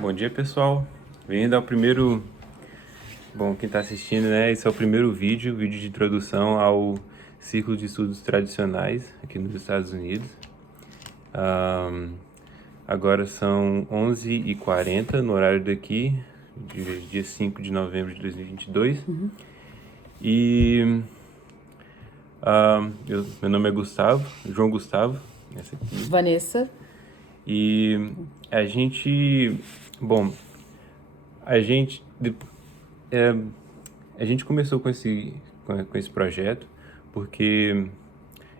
Bom dia, pessoal. Bem-vindo ao primeiro... Bom, quem está assistindo, né? Esse é o primeiro vídeo de introdução ao Círculo de Estudos Tradicionais aqui nos Estados Unidos. Agora são 11h40 no horário daqui, dia 5 de novembro de 2022. E meu nome é Gustavo, João Gustavo, essa aqui. Vanessa. E a gente... Bom, a gente começou com esse projeto porque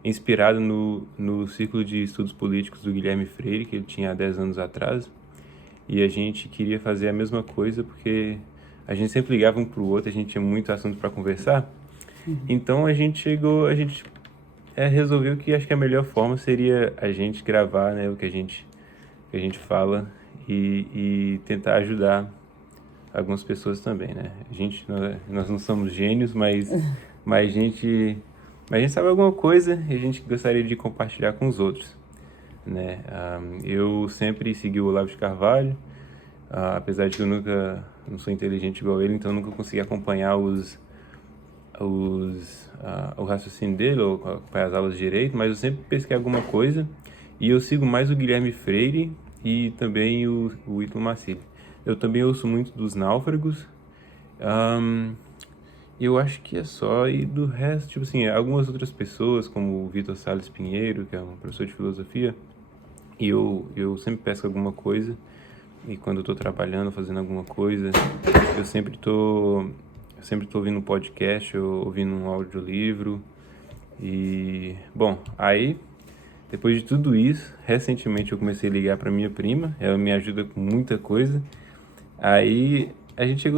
inspirado no Círculo de Estudos Políticos do Guilherme Freire, que ele tinha há 10 anos atrás, e a gente queria fazer a mesma coisa porque a gente sempre ligava um para o outro, a gente tinha muito assunto para conversar. Então a gente resolveu que acho que a melhor forma seria a gente gravar, né, o que a gente fala e tentar ajudar algumas pessoas também, né? Nós não somos gênios, mas a gente sabe alguma coisa e a gente gostaria de compartilhar com os outros, né? Eu sempre segui o Olavo de Carvalho, apesar de que eu não sou inteligente igual ele, então eu nunca consegui acompanhar o raciocínio dele ou acompanhar as aulas de direito, mas eu sempre pesquei alguma coisa e eu sigo mais o Guilherme Freire e também o Ítalo Marcilli. Eu também ouço muito dos Náufragos. Eu acho que é só. E do resto, tipo assim, algumas outras pessoas, como o Vitor Salles Pinheiro, que é um professor de filosofia, e eu sempre pesco alguma coisa. E quando eu tô trabalhando, fazendo alguma coisa, eu sempre tô ouvindo um podcast, ou ouvindo um audiolivro. E, bom, aí... Depois de tudo isso, recentemente eu comecei a ligar para minha prima, ela me ajuda com muita coisa. Aí a gente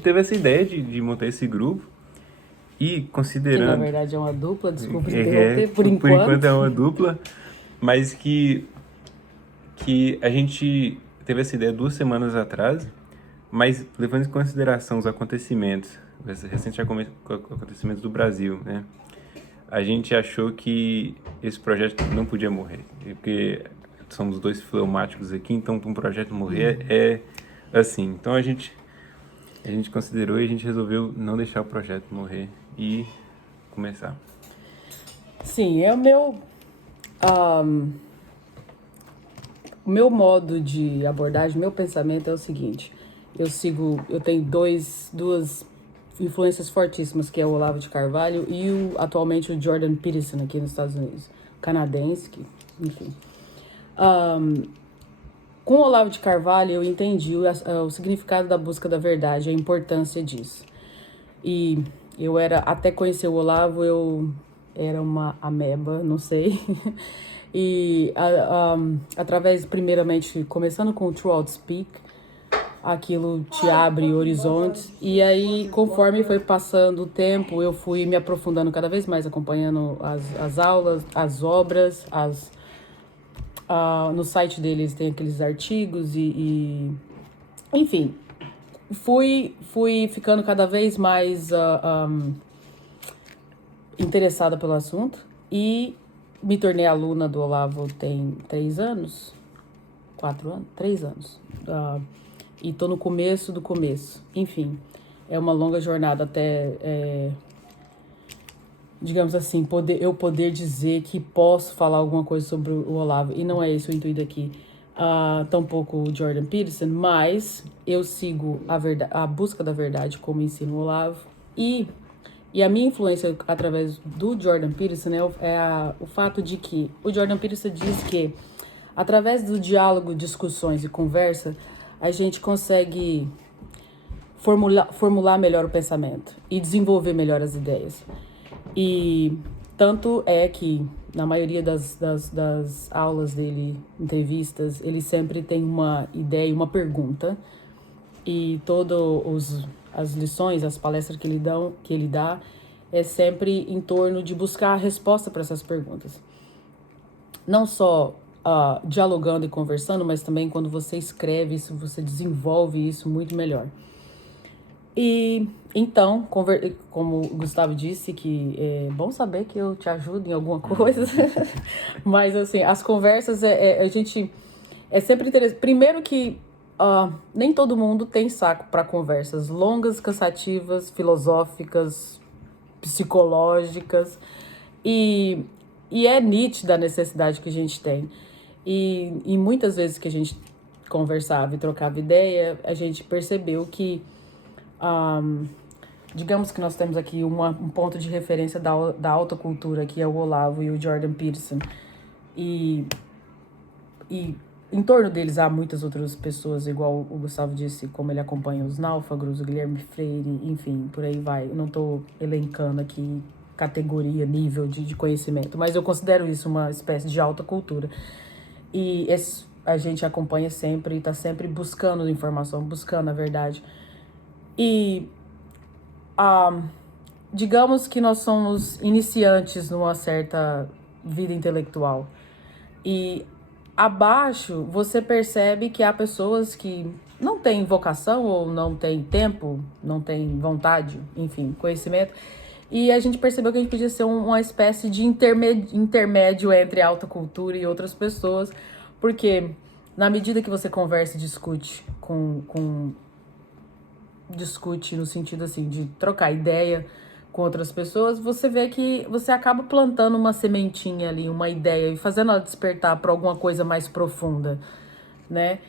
teve essa ideia de montar esse grupo e Que na considerando... verdade é uma dupla, desculpa te interromper, por por enquanto é enquanto. uma dupla, mas que a gente teve essa ideia 2 semanas atrás, mas levando em consideração os acontecimentos, os recentes acontecimentos do Brasil, né? A gente achou que esse projeto não podia morrer, porque somos dois fleumáticos aqui, então para um projeto morrer é assim. Então a gente considerou e a gente resolveu não deixar o projeto morrer e começar. Sim, o meu modo de abordagem, meu pensamento é o seguinte. Eu tenho duas influências fortíssimas, que é o Olavo de Carvalho e atualmente o Jordan Peterson aqui nos Estados Unidos, canadense, enfim. Com o Olavo de Carvalho eu entendi o significado da busca da verdade, a importância disso. E até conhecer o Olavo, eu era uma ameba, não sei. E através, primeiramente, começando com o True Outspeak, aquilo te abre horizontes. E aí, conforme foi passando o tempo, eu fui me aprofundando cada vez mais, acompanhando as aulas, as obras, no site deles tem aqueles artigos enfim, fui ficando cada vez mais interessada pelo assunto e me tornei aluna do Olavo tem 3 anos, 4 anos, 3 anos. E tô no começo do começo. Enfim, é uma longa jornada até, digamos assim, poder dizer que posso falar alguma coisa sobre o Olavo. E não é esse o intuito aqui. Tampouco o Jordan Peterson, mas eu sigo a busca da verdade como ensina o Olavo. E a minha influência através do Jordan Peterson o fato de que o Jordan Peterson diz que através do diálogo, discussões e conversa, a gente consegue formular melhor o pensamento e desenvolver melhor as ideias. E tanto é que na maioria das aulas dele, entrevistas, ele sempre tem uma ideia, uma pergunta. E todas as lições, as palestras que ele dá, é sempre em torno de buscar a resposta para essas perguntas. Não só dialogando e conversando, mas também quando você escreve isso, você desenvolve isso muito melhor. E então, como o Gustavo disse, que é bom saber que eu te ajudo em alguma coisa, mas assim, as conversas a gente É sempre interessante. Primeiro que nem todo mundo tem saco para conversas longas, cansativas, filosóficas, psicológicas. E, e é nítida a necessidade que a gente tem. E muitas vezes que a gente conversava e trocava ideia, a gente percebeu que, digamos que nós temos aqui um ponto de referência da alta cultura, que é o Olavo e o Jordan Peterson. E em torno deles há muitas outras pessoas, igual o Gustavo disse, como ele acompanha os náufragos, o Guilherme Freire, enfim, por aí vai. Eu não estou elencando aqui categoria, nível de conhecimento, mas eu considero isso uma espécie de alta cultura. E a gente acompanha sempre, está sempre buscando informação, buscando a verdade. E digamos que nós somos iniciantes numa certa vida intelectual. E abaixo você percebe que há pessoas que não têm vocação ou não têm tempo, não têm vontade, enfim, conhecimento. E a gente percebeu que a gente podia ser uma espécie de intermédio entre a alta cultura e outras pessoas, porque na medida que você conversa e discute discute no sentido assim de trocar ideia com outras pessoas, você vê que você acaba plantando uma sementinha ali, uma ideia e fazendo ela despertar para alguma coisa mais profunda, né?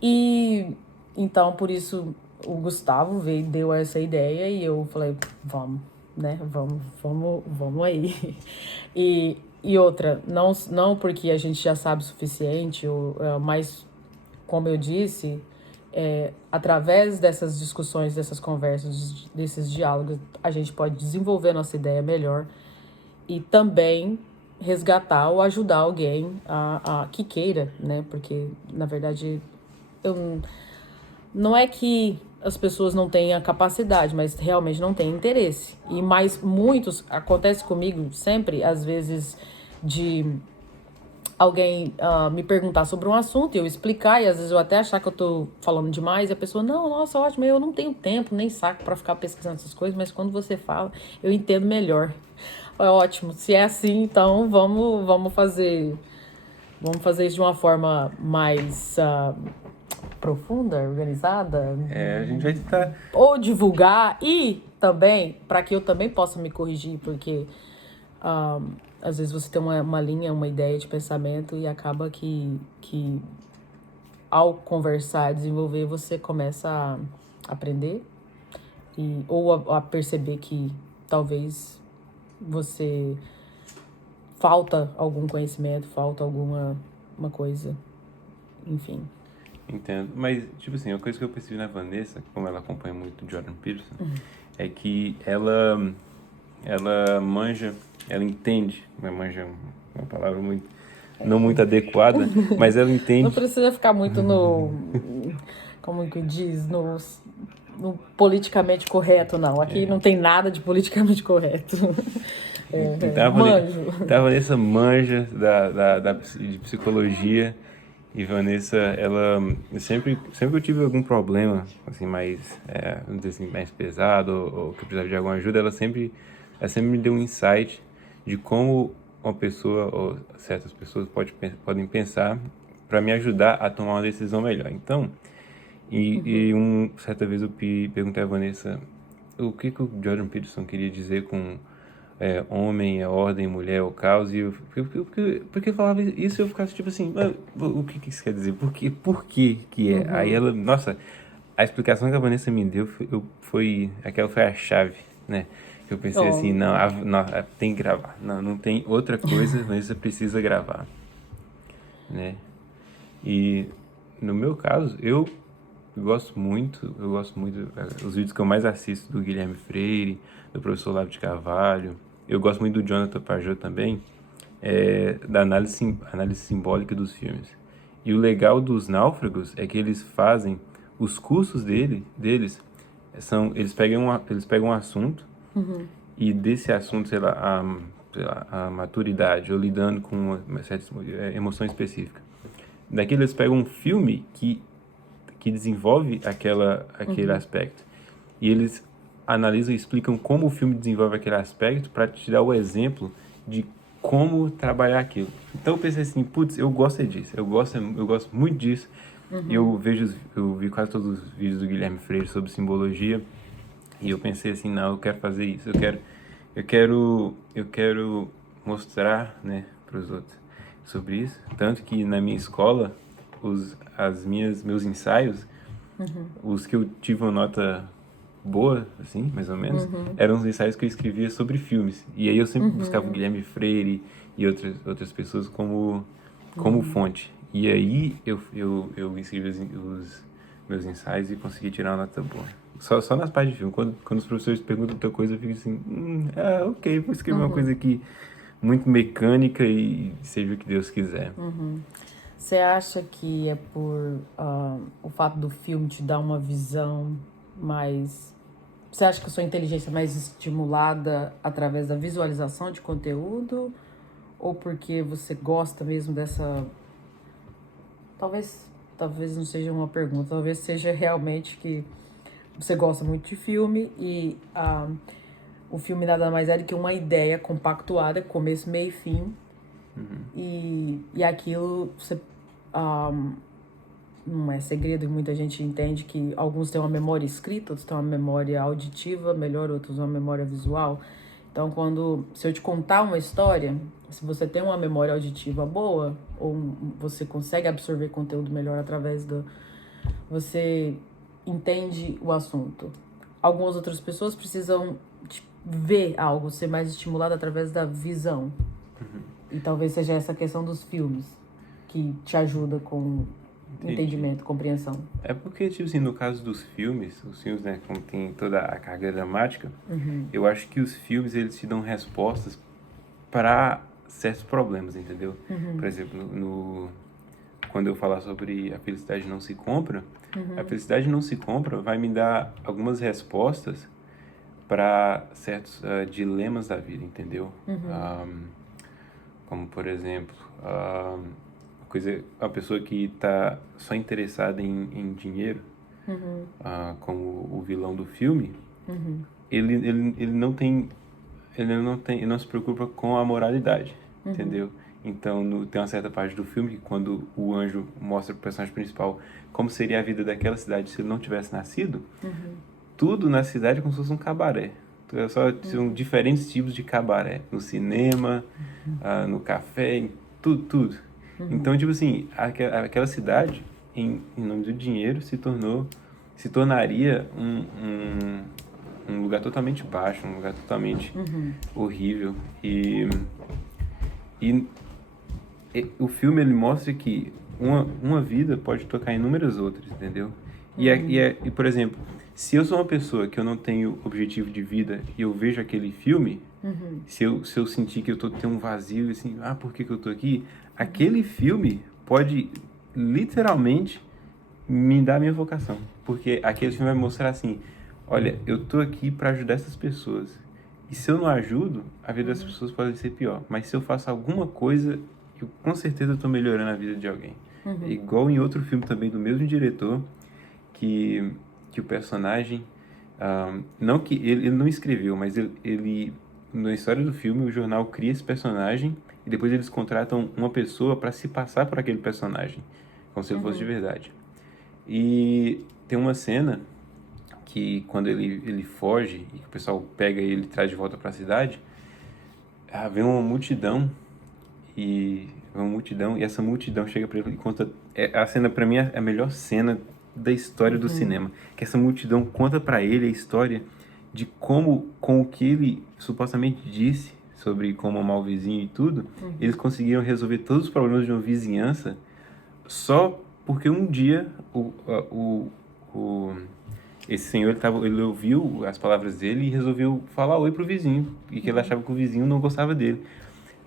E então por isso o Gustavo deu essa ideia e eu falei, vamos, né? Vamos aí. E outra, não porque a gente já sabe o suficiente, mas como eu disse, através dessas discussões, dessas conversas, desses diálogos, a gente pode desenvolver nossa ideia melhor e também resgatar ou ajudar alguém que queira, né? Porque, na verdade, não é que as pessoas não têm a capacidade, mas realmente não têm interesse. E mais muitos, acontece comigo sempre, às vezes, de alguém me perguntar sobre um assunto e eu explicar, e às vezes eu até achar que eu tô falando demais, e a pessoa, não, nossa, ótimo, eu não tenho tempo, nem saco para ficar pesquisando essas coisas, mas quando você fala, eu entendo melhor. É ótimo, se é assim, então vamos fazer isso de uma forma mais profunda, organizada, A gente vai tentar. ou divulgar, e também, para que eu também possa me corrigir, porque às vezes você tem uma linha, uma ideia de pensamento e acaba que ao conversar, desenvolver, você começa a aprender ou a perceber que talvez você falta algum conhecimento, falta alguma uma coisa, enfim. Entendo. Mas, tipo assim, uma coisa que eu percebi na Vanessa, como ela acompanha muito o Jordan Peterson, é que ela manja, ela entende, mas manja é uma palavra não muito adequada, mas ela entende. Não precisa ficar muito como que diz, no politicamente correto, não. Aqui não tem nada de politicamente correto. Manjo. A Vanessa manja de psicologia. E Vanessa, ela sempre que eu tive algum problema, assim, vamos dizer assim, mais pesado ou que eu precisava de alguma ajuda, ela sempre me deu um insight de como uma pessoa ou certas pessoas podem pensar para me ajudar a tomar uma decisão melhor. Então, certa vez eu perguntei a Vanessa o que o Jordan Peterson queria dizer com homem é ordem, mulher é o caos, e porque falava isso eu ficava tipo assim, o que isso quer dizer? Por que é? Aí ela, nossa, a explicação que a Vanessa me deu aquela foi a chave, né? Eu pensei assim, não, tem que gravar, não tem outra coisa, mas você precisa gravar, né? E no meu caso, eu gosto muito, os vídeos que eu mais assisto do Guilherme Freire, do professor Olavo de Carvalho, eu gosto muito do Jonathan Pajot também, da análise simbólica dos filmes. E o legal dos náufragos é que eles fazem, os cursos deles, eles pegam um assunto, e desse assunto, sei lá, a maturidade, ou lidando com uma certa emoção específica. Daquilo eles pegam um filme que desenvolve aquele aspecto. E eles analisam e explicam como o filme desenvolve aquele aspecto para te dar o exemplo de como trabalhar aquilo. Então eu pensei assim, putz, eu gosto disso, eu gosto muito disso. E eu vi quase todos os vídeos do Guilherme Freire sobre simbologia, e eu pensei assim, não, eu quero fazer isso, eu quero mostrar, né, para os outros sobre isso. Tanto que na minha escola, meus ensaios, os que eu tive uma nota boa, assim, mais ou menos, eram os ensaios que eu escrevia sobre filmes. E aí eu sempre buscava o Guilherme Freire e outras pessoas como fonte. E aí eu escrevi os meus ensaios e consegui tirar uma nota boa. Só nas partes de filme. Quando os professores perguntam outra coisa, eu fico assim, ok, vou escrever uma coisa aqui muito mecânica e seja o que Deus quiser. Você acha que é por o fato do filme te dar uma visão mais... Você acha que a sua inteligência é mais estimulada através da visualização de conteúdo? Ou porque você gosta mesmo dessa... Talvez não seja uma pergunta, talvez seja realmente que você gosta muito de filme e o filme nada mais é do que uma ideia compactuada, começo, meio e fim. E aquilo você, não é segredo, e muita gente entende que alguns têm uma memória escrita, outros têm uma memória auditiva, melhor, outros uma memória visual. Então, se eu te contar uma história, se você tem uma memória auditiva boa, ou você consegue absorver conteúdo melhor através você entende o assunto. Algumas outras pessoas precisam ver algo, ser mais estimulado através da visão. E talvez seja essa questão dos filmes que te ajuda com entendimento, compreensão. É porque, tipo assim, no caso dos filmes, os filmes, né, como tem toda a carga dramática, eu acho que os filmes, eles te dão respostas para certos problemas, entendeu? Por exemplo, quando eu falar sobre a felicidade não se compra, a felicidade não se compra vai me dar algumas respostas para certos dilemas da vida, entendeu? Como, por exemplo, a pessoa que está só interessada em dinheiro, como o vilão do filme, ele não se preocupa com a moralidade, entendeu? Então, tem uma certa parte do filme que quando o anjo mostra pro personagem principal como seria a vida daquela cidade se ele não tivesse nascido, tudo na cidade é como se fosse um cabaré. São diferentes tipos de cabaré. No cinema, no café, em tudo. Então, tipo assim, aquela cidade, em nome do dinheiro, se tornaria um lugar totalmente baixo, um lugar totalmente horrível. E o filme, ele mostra que uma vida pode tocar em inúmeras outras, entendeu? E, por exemplo, se eu sou uma pessoa que eu não tenho objetivo de vida e eu vejo aquele filme, se eu sentir que eu tenho um vazio, assim, por que eu tô aqui? Aquele filme pode, literalmente, me dar a minha vocação. Porque aquele filme vai mostrar assim, olha, eu tô aqui para ajudar essas pessoas. E se eu não ajudo, a vida dessas pessoas pode ser pior. Mas se eu faço alguma coisa, eu com certeza estou melhorando a vida de alguém. Igual em outro filme também do mesmo diretor, que o personagem, não que ele não escreveu, mas ele na história do filme, o jornal cria esse personagem e depois eles contratam uma pessoa para se passar por aquele personagem, como se ele fosse de verdade. E tem uma cena que quando ele foge e que o pessoal pega ele e traz de volta para a cidade, vem uma multidão e essa multidão chega para ele e conta, a cena para mim é a melhor cena da história do cinema, que essa multidão conta para ele a história de como, com o que ele supostamente disse sobre como amar o vizinho e tudo, eles conseguiram resolver todos os problemas de uma vizinhança só porque um dia esse senhor ele ouviu as palavras dele e resolveu falar oi pro vizinho, e que ele achava que o vizinho não gostava dele.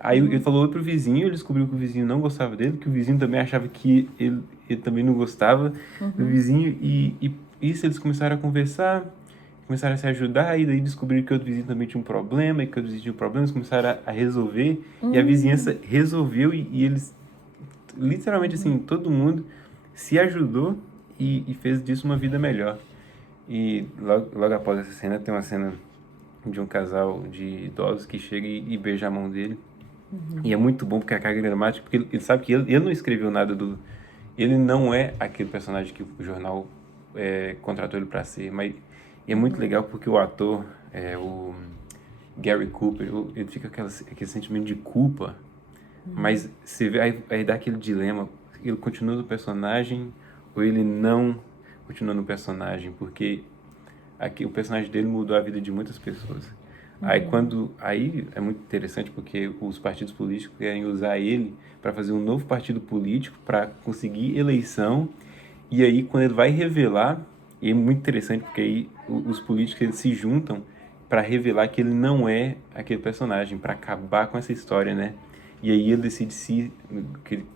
Aí ele falou oi pro vizinho, ele descobriu que o vizinho não gostava dele, que o vizinho também achava que ele também não gostava do vizinho, e isso eles começaram a conversar, começaram a se ajudar, e daí descobriram que o outro vizinho também tinha um problema, e que o outro vizinho tinha um problema, eles começaram a resolver, e a vizinhança resolveu, e eles, literalmente assim, todo mundo se ajudou e fez disso uma vida melhor. E logo após essa cena, tem uma cena de um casal de idosos que chega e beija a mão dele. E é muito bom porque a carga dramática, porque ele sabe que ele não escreveu nada do... Ele não é aquele personagem que o jornal contratou ele pra ser, mas é muito legal porque o ator, o Gary Cooper, ele fica aquele sentimento de culpa, mas você vê, aí dá aquele dilema, ele continua no personagem ou ele não continua no personagem, porque aqui o personagem dele mudou a vida de muitas pessoas. Aí é muito interessante porque os partidos políticos querem usar ele para fazer um novo partido político para conseguir eleição. E aí quando ele vai revelar, e é muito interessante porque aí os políticos eles se juntam para revelar que ele não é aquele personagem, para acabar com essa história, né? E aí ele decide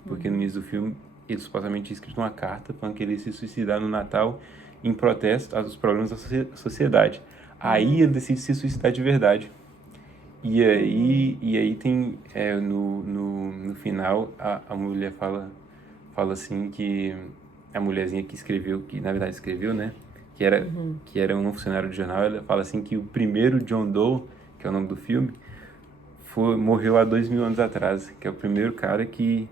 porque no início do filme ele supostamente tinha escrito uma carta falando que ele ia se suicidar no Natal em protesto aos problemas da sociedade. Aí ele decide se suicidar de verdade. E aí tem, no final, a mulher fala assim que a mulherzinha que escreveu, que na verdade escreveu, né? Que era um funcionário do jornal, ela fala assim que o primeiro John Doe, que é o nome do filme, morreu há 2000 anos atrás, que é o primeiro cara que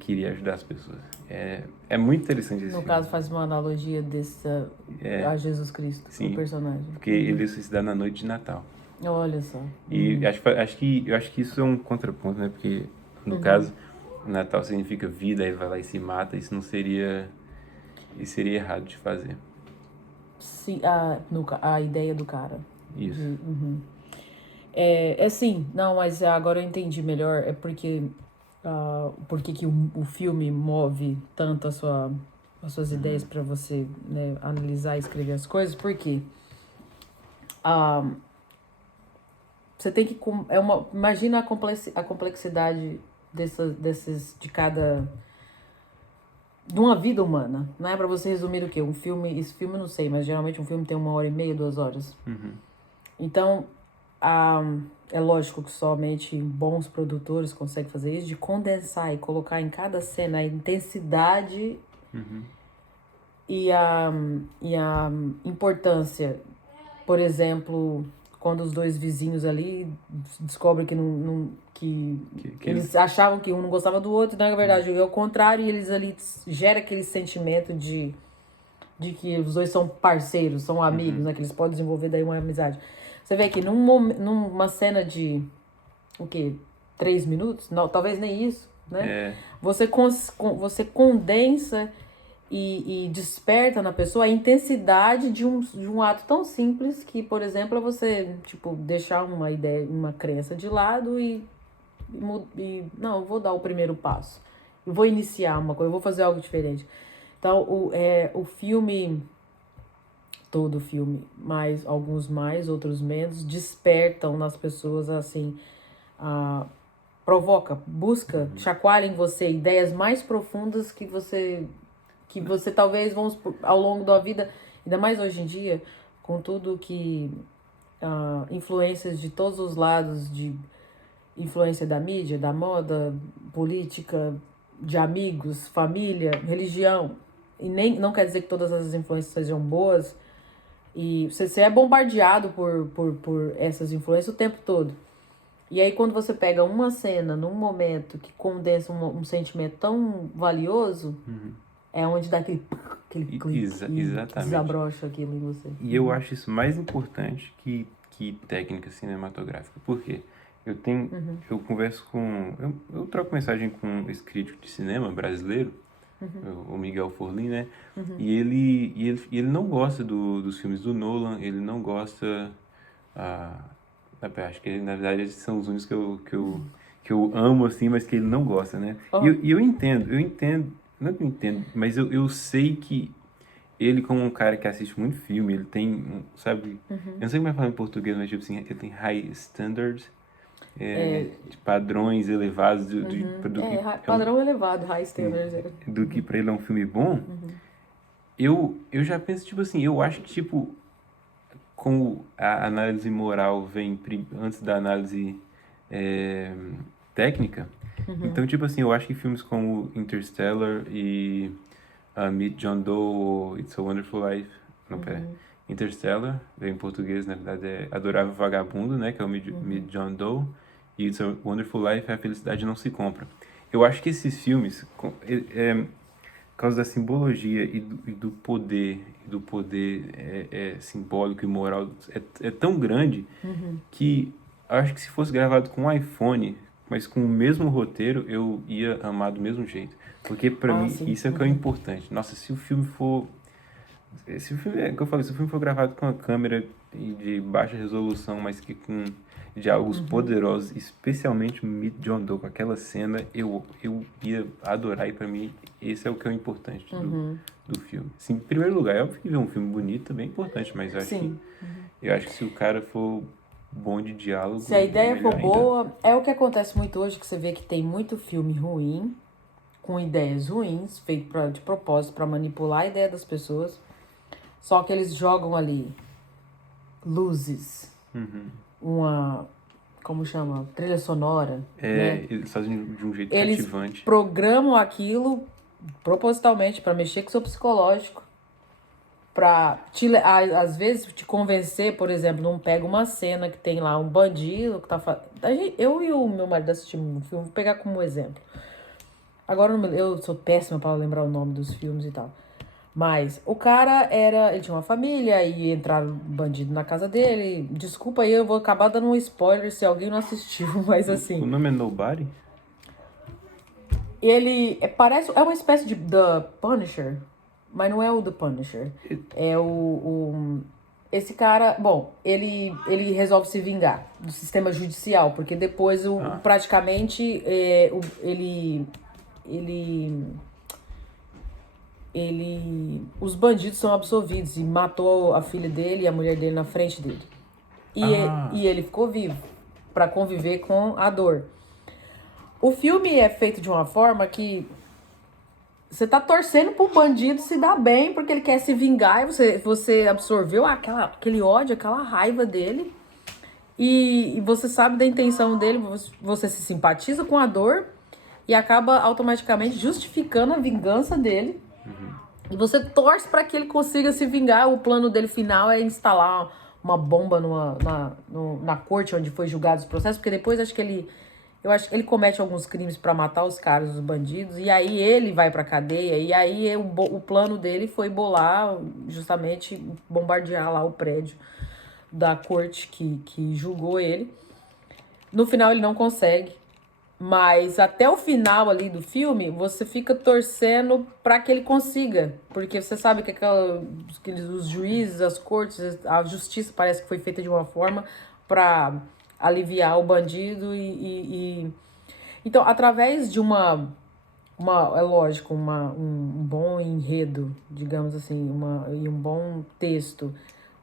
queria ajudar as pessoas. É muito interessante esse No filme. caso, faz uma analogia a Jesus Cristo, Sim, o personagem. porque ele ia suicidar na noite de Natal. Olha só. E eu acho que isso é um contraponto, né? Porque, no caso, Natal significa vida, aí vai lá e se mata, isso seria errado de fazer. Sim, a ideia do cara. Isso. Sim, não, mas agora eu entendi melhor. É porque que o filme move tanto as suas ideias para você, né, analisar e escrever as coisas. Porque você tem que imagina a complexidade de cada de uma vida humana, não é para você resumir o quê? Esse filme eu não sei, mas geralmente um filme tem 1h30, 2 horas. Então, é lógico que somente bons produtores conseguem fazer isso, de condensar e colocar em cada cena a intensidade e a importância. Por exemplo, quando os dois vizinhos ali descobrem que eles achavam que um não gostava do outro, na verdade é o contrário, e eles ali gera aquele sentimento de que os dois são parceiros, são amigos, né? Que eles podem desenvolver daí uma amizade. Você vê que numa cena de, o quê? 3 minutos? Não, talvez nem isso, né? Você condensa e desperta na pessoa a intensidade de um ato tão simples que, por exemplo, é você, tipo, deixar uma ideia, uma crença de lado não, eu vou dar o primeiro passo. Eu vou iniciar uma coisa, eu vou fazer algo diferente. Então, o filme, todo o filme, alguns mais, outros menos, despertam nas pessoas, assim, busca, chacoalha em você ideias mais profundas que você talvez, ao longo da vida, ainda mais hoje em dia, com tudo que influências de todos os lados, de influência da mídia, da moda, política, de amigos, família, religião, e não quer dizer que todas as influências sejam boas, e você é bombardeado por essas influências o tempo todo. E aí quando você pega uma cena, num momento que condensa um sentimento tão valioso, é onde dá aquele clique Exatamente. desabrocha aquilo em você. E eu acho isso mais importante que técnica cinematográfica. Por quê? Eu converso eu troco mensagem com esse crítico de cinema brasileiro, o Miguel Forlin, né? E ele não gosta dos filmes do Nolan, ele não gosta... acho que, na verdade, esses são os únicos que eu amo, assim, mas que ele não gosta, né? E eu entendo, não que eu entendo, mas eu sei que ele, como um cara que assiste muito filme, ele tem, sabe... Eu não sei como é falar em português, mas, tipo assim, ele tem high standards, de padrões elevados padrão elevado, high standards. do que pra ele é um filme bom. Eu já penso, tipo assim, eu acho que, tipo, como a análise moral vem antes da análise técnica, então, tipo assim, eu acho que filmes como Interstellar e Meet John Doe, It's a Wonderful Life, não, pera, Interstellar, vem em português, na verdade, é Adorável Vagabundo, né, que é o Meet John Doe, e It's a Wonderful Life, a felicidade não se compra. Eu acho que esses filmes, por causa da simbologia e do poder simbólico e moral, é tão grande que eu acho que se fosse gravado com um iPhone, mas com o mesmo roteiro, eu ia amar do mesmo jeito. Porque pra mim, sim. isso é o que é importante. Nossa, se o filme for... Se o filme, é o que eu falei, se o filme for gravado com uma câmera de baixa resolução, mas que com diálogos poderosos, especialmente o Meet John Doe, com aquela cena, eu ia adorar, e pra mim, esse é o que é o importante do filme. Assim, em primeiro lugar, é óbvio que ver um filme bonito também é importante, mas Sim. eu acho que se o cara for bom de diálogo, Se a ideia for melhor ainda. boa, é o que acontece muito hoje, que você vê que tem muito filme ruim, com ideias ruins, feito de propósito para manipular a ideia das pessoas. Só que eles jogam ali luzes, uma, como chama? Trilha sonora, né? Eles fazem de um jeito Eles cativante. programam aquilo propositalmente para mexer com o seu psicológico, para às vezes te convencer. Por exemplo, não pega uma cena que tem lá um bandido que tá eu e o meu marido assistimos um filme, vou pegar como exemplo. Agora eu sou péssima para lembrar o nome dos filmes e tal. Mas o cara ele tinha uma família e entraram bandido na casa dele. Desculpa aí, eu vou acabar dando um spoiler se alguém não assistiu, mas assim. O nome é Nobody? Ele parece. É uma espécie de The Punisher, mas não é o The Punisher. É esse cara. Bom, ele resolve se vingar do sistema judicial, porque depois praticamente os bandidos são absolvidos, e matou a filha dele e a mulher dele na frente dele. E ele ficou vivo para conviver com a dor. O filme é feito de uma forma que você tá torcendo pro bandido se dar bem, porque ele quer se vingar, e você absorveu aquele ódio, aquela raiva dele, e você sabe da intenção dele, você se simpatiza com a dor e acaba automaticamente justificando a vingança dele. E você torce para que ele consiga se vingar. O plano dele final é instalar uma bomba na corte onde foi julgado os processos, porque depois eu acho que ele comete alguns crimes para matar os caras, os bandidos, e aí ele vai pra cadeia, e aí o plano dele foi bolar, justamente bombardear lá o prédio da corte que julgou ele. No final ele não consegue, mas até o final ali do filme, você fica torcendo para que ele consiga. Porque você sabe que os juízes, as cortes, a justiça parece que foi feita de uma forma para aliviar o bandido. Então, através de é lógico, um bom enredo, digamos assim, e um bom texto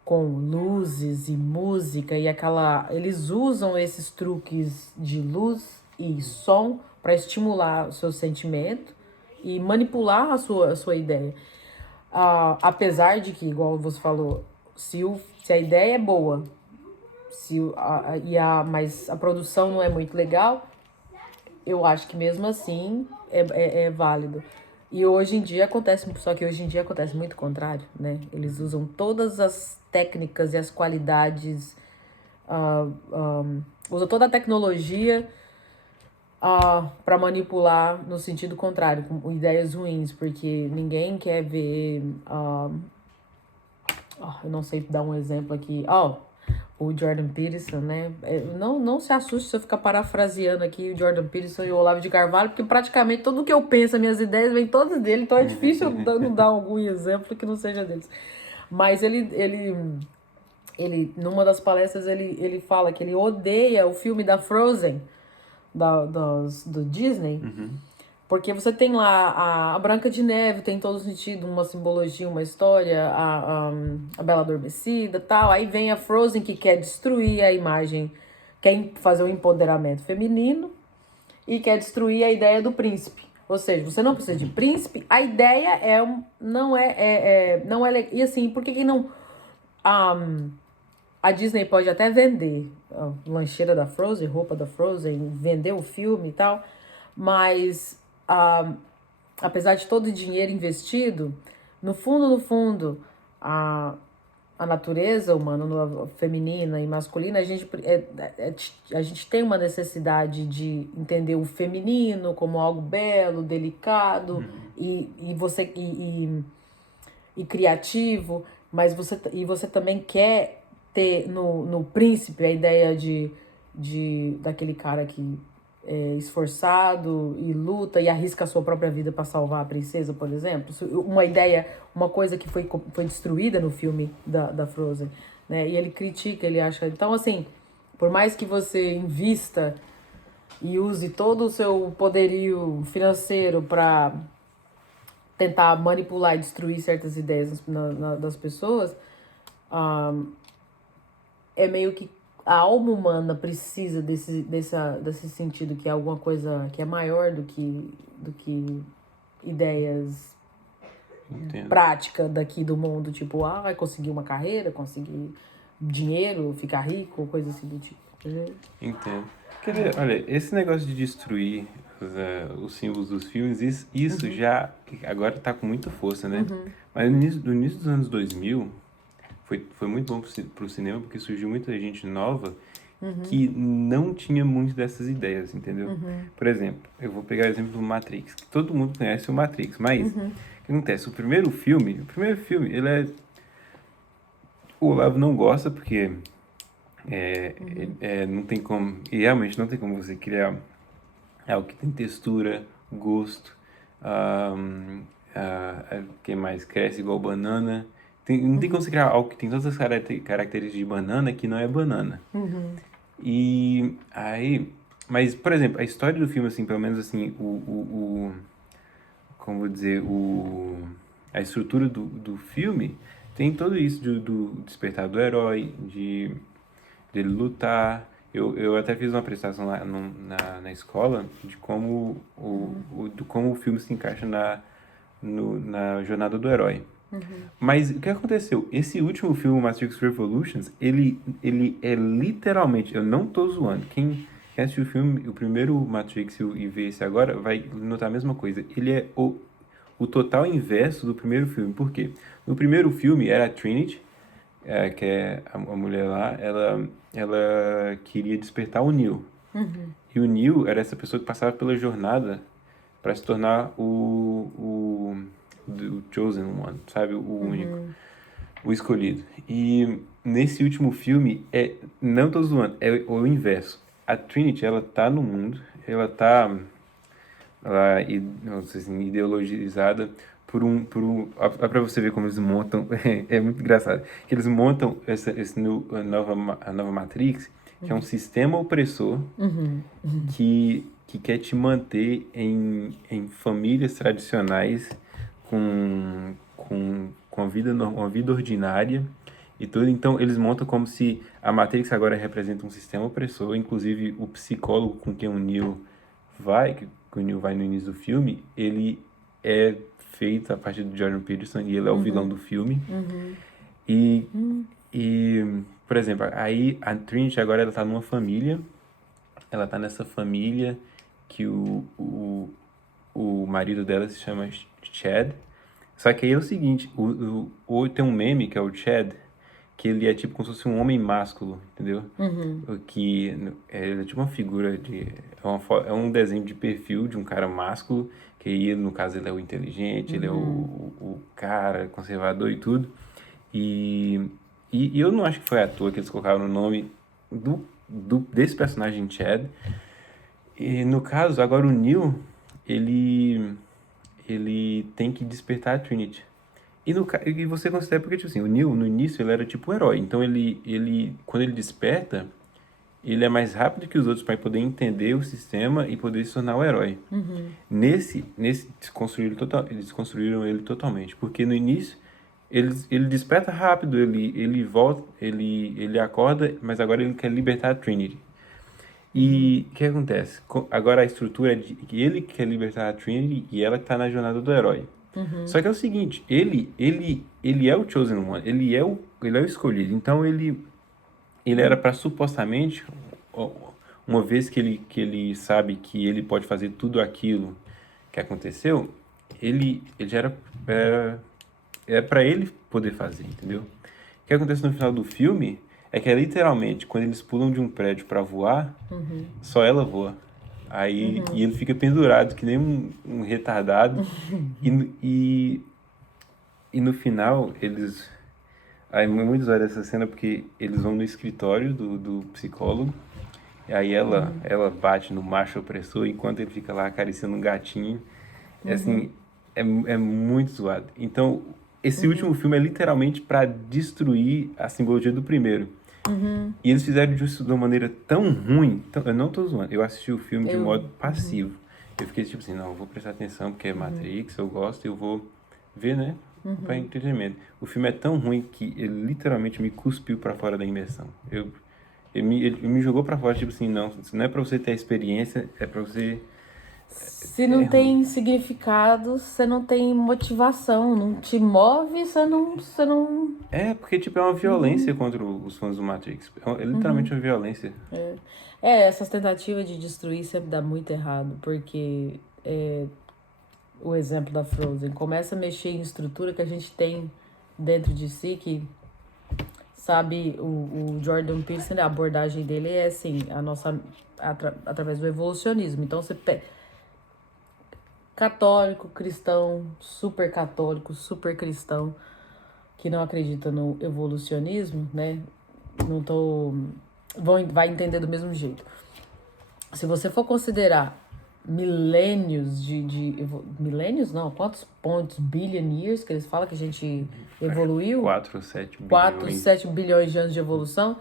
com luzes e música e eles usam esses truques de luz e som para estimular o seu sentimento e manipular a sua ideia. Apesar de que, igual você falou, se a ideia é boa, mas a produção não é muito legal, eu acho que mesmo assim é válido. E hoje em dia acontece muito o contrário, né? Eles usam todas as técnicas e as qualidades, usam toda a tecnologia para manipular no sentido contrário, com ideias ruins, porque ninguém quer ver. Eu não sei dar um exemplo aqui. O Jordan Peterson, né? Não se assuste se eu ficar parafraseando aqui o Jordan Peterson e o Olavo de Carvalho, porque praticamente tudo que eu penso, minhas ideias, vêm todas dele, então é difícil eu não dar algum exemplo que não seja deles. Mas ele numa das palestras, ele fala que ele odeia o filme da Frozen, do Disney, porque você tem lá a Branca de Neve, tem todo sentido, uma simbologia, uma história, a Bela Adormecida, tal. Aí vem a Frozen, que quer destruir a imagem, quer fazer um empoderamento feminino e quer destruir a ideia do príncipe. Ou seja, você não precisa de príncipe, a ideia não é e assim, por que não a Disney pode até vender a lancheira da Frozen, roupa da Frozen, vender o filme e tal, mas apesar de todo o dinheiro investido, no fundo, a natureza humana, feminina e masculina, a gente tem uma necessidade de entender o feminino como algo belo, delicado e criativo, mas você também quer ter no príncipe a ideia daquele cara que é esforçado e luta e arrisca a sua própria vida para salvar a princesa, por exemplo. Uma coisa que foi destruída no filme da Frozen, né? E ele critica, ele acha... Então, assim, por mais que você invista e use todo o seu poderio financeiro para tentar manipular e destruir certas ideias das pessoas, é meio que a alma humana precisa desse sentido, que é alguma coisa que é maior do que ideias práticas daqui do mundo, tipo, vai conseguir uma carreira, conseguir dinheiro, ficar rico, coisa assim do tipo. Entendo. Quer ver, olha, esse negócio de destruir os símbolos dos filmes, isso já agora tá com muita força, né? Mas no início dos anos 2000, foi muito bom pro cinema, porque surgiu muita gente nova que não tinha muito dessas ideias, entendeu? Por exemplo, eu vou pegar o exemplo do Matrix, que todo mundo conhece o Matrix, mas o que acontece? O primeiro filme, o Olavo não gosta porque não tem como, e realmente não tem como você criar algo que tem textura, gosto, que mais cresce igual banana. Não tem como você criar algo que tem todas as características de banana que não é banana. E aí, mas, por exemplo, a história do filme, assim, pelo menos assim, como vou dizer, a estrutura do filme tem tudo isso do despertar do herói, dele lutar. Eu até fiz uma apresentação lá na escola de como como o filme se encaixa na jornada do herói. Mas o que aconteceu? Esse último filme, Matrix Revolutions, ele é literalmente, eu não tô zoando, quem assistiu o filme, o primeiro Matrix e vê esse agora, vai notar a mesma coisa. Ele é o total inverso do primeiro filme. Por quê? No primeiro filme era a Trinity, que é a mulher lá, ela queria despertar o Neo. E o Neo era essa pessoa que passava pela jornada para se tornar o Chosen One, sabe? O único, o escolhido. E nesse último filme, não tô zoando, é o inverso. A Trinity, ela tá no mundo, ela tá não sei assim, ideologizada para você ver como eles montam, é muito engraçado, que eles montam a nova Matrix, que é um sistema opressor que quer te manter em famílias tradicionais com uma vida ordinária e tudo. Então, eles montam como se a Matrix agora representa um sistema opressor. Inclusive, o psicólogo com quem o Neo que o Neo vai no início do filme, ele é feito a partir do Jordan Peterson e ele é o vilão do filme. E, por exemplo, aí a Trinity agora ela tá numa família, ela tá nessa família que o marido dela se chama Chad. Só que aí é o seguinte, tem um meme que é o Chad, que ele é tipo como se fosse um homem másculo, entendeu? Que ele é tipo uma figura é um desenho de perfil de um cara másculo, que aí, no caso, ele é o inteligente, ele é o cara conservador e tudo. E eu não acho que foi à toa que eles colocaram o nome desse personagem Chad. E no caso, agora o Neo, ele tem que despertar a Trinity. E você considera, porque, tipo assim, o Neo, no início, ele era tipo um herói. Então, quando ele desperta, ele é mais rápido que os outros para poder entender o sistema e poder se tornar o herói. Nesse eles desconstruíram ele totalmente. Porque no início, ele desperta rápido, ele volta, ele acorda, mas agora ele quer libertar a Trinity. E o que acontece? Agora a estrutura é de que ele quer libertar a Trinity e ela que tá na jornada do herói. Só que é o seguinte, ele é o Chosen One, ele é o escolhido. Então ele era para supostamente, uma vez que ele sabe que ele pode fazer tudo aquilo que aconteceu, ele já era para ele poder fazer, entendeu? O que acontece no final do filme é que é literalmente, quando eles pulam de um prédio pra voar, só ela voa. Aí, e ele fica pendurado, que nem um retardado. E, e no final, eles... Aí é muito zoada essa cena porque eles vão no escritório do psicólogo. E aí ela bate no macho opressor enquanto ele fica lá acariciando um gatinho. É assim, é muito zoado. Então, esse último filme é literalmente pra destruir a simbologia do primeiro. E eles fizeram isso de uma maneira tão ruim. Eu não tô zoando, eu assisti o filme de modo passivo. Eu fiquei tipo assim, não, eu vou prestar atenção porque é Matrix, eu gosto, eu vou ver, né? Para entretenimento. O filme é tão ruim que ele literalmente me cuspiu pra fora da imersão. Ele me jogou pra fora, tipo assim, não, isso não é pra você ter a experiência, é pra você... Se não tem significado, você não tem motivação, não te move, você não... É, porque tipo, é uma violência contra os fãs do Matrix. É literalmente uma violência. Essas tentativas de destruir sempre dá muito errado, porque o exemplo da Frozen começa a mexer em estrutura que a gente tem dentro de si, que sabe, o Jordan Peterson, a abordagem dele é assim, através do evolucionismo. Então você católico, cristão, super católico, super cristão, que não acredita no evolucionismo, né? Vai entender do mesmo jeito. Se você for considerar milênios milênios não, quantos billion years que eles falam que a gente evoluiu? 4 ou 7 bilhões. 4, 7 bilhões de anos de evolução.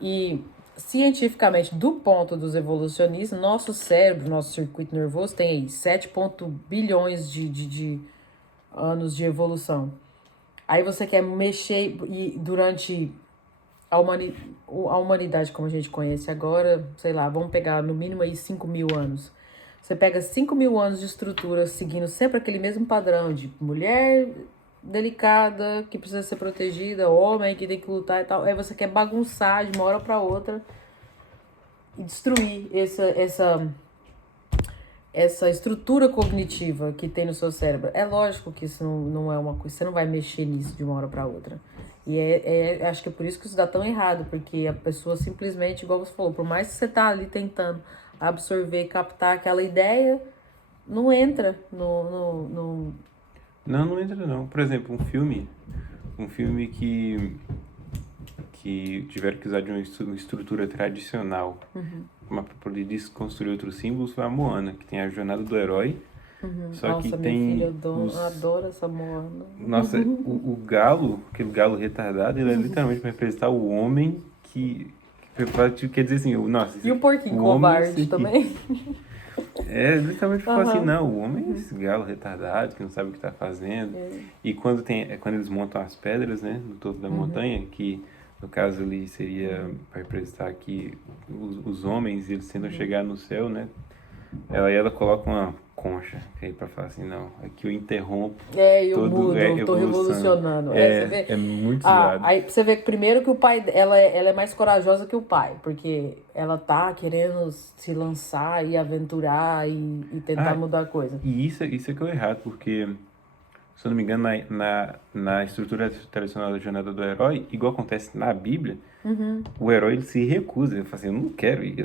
E cientificamente, do ponto dos evolucionistas, nosso cérebro, nosso circuito nervoso tem aí 7 bilhões de anos de evolução. Aí você quer mexer e durante a humanidade como a gente conhece agora, sei lá, vamos pegar no mínimo aí 5.000 anos. Você pega 5.000 anos de estrutura seguindo sempre aquele mesmo padrão de mulher delicada, que precisa ser protegida, homem que tem que lutar e tal. Aí você quer bagunçar de uma hora para outra e destruir essa estrutura cognitiva que tem no seu cérebro. É lógico que isso não é uma coisa, você não vai mexer nisso de uma hora para outra. E acho que é por isso que isso dá tão errado, porque a pessoa simplesmente, igual você falou, por mais que você tá ali tentando absorver, captar aquela ideia, não entra no... Não entra não. Por exemplo, um filme que tiveram que usar de uma estrutura tradicional para poder desconstruir outros símbolos foi a Moana, que tem a jornada do herói. Só Nossa, que minha tem filha adora essa Moana. Nossa, o galo, aquele galo retardado, ele é literalmente para representar o homem que quer dizer assim, nossa, E o porquinho o homem covarde também. É, literalmente fala assim, não, o homem é esse galo retardado que não sabe o que tá fazendo. E quando eles montam as pedras, né, no topo da montanha, que no caso ali seria para representar aqui os homens, e eles tentam chegar no céu, né? Ela coloca uma concha aí pra falar assim, não, aqui eu interrompo Eu todo, mudo, eu tô revolucionando. Você vê? É muito zoado. Aí você vê que primeiro que o pai, ela é mais corajosa que o pai, porque ela tá querendo se lançar e aventurar e tentar mudar a coisa. E isso é que é o errado, porque, se eu não me engano, na estrutura tradicional da jornada do herói, igual acontece na Bíblia, o herói ele se recusa. Ele fala assim, eu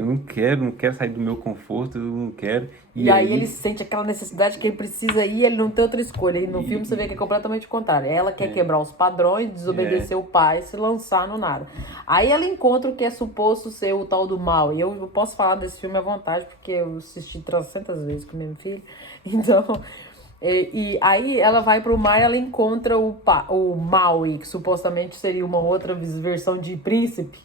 não quero sair do meu conforto, eu não quero. E aí ele sente aquela necessidade que ele precisa ir, ele não tem outra escolha. E no filme você vê que é completamente o contrário. Ela quer quebrar os padrões, desobedecer o pai, se lançar no nada. Aí ela encontra o que é suposto ser o tal do mal. E eu posso falar desse filme à vontade, porque eu assisti 300 vezes com meu filho. Então... E aí ela vai pro mar e ela encontra o Maui, que supostamente seria uma outra versão de príncipe.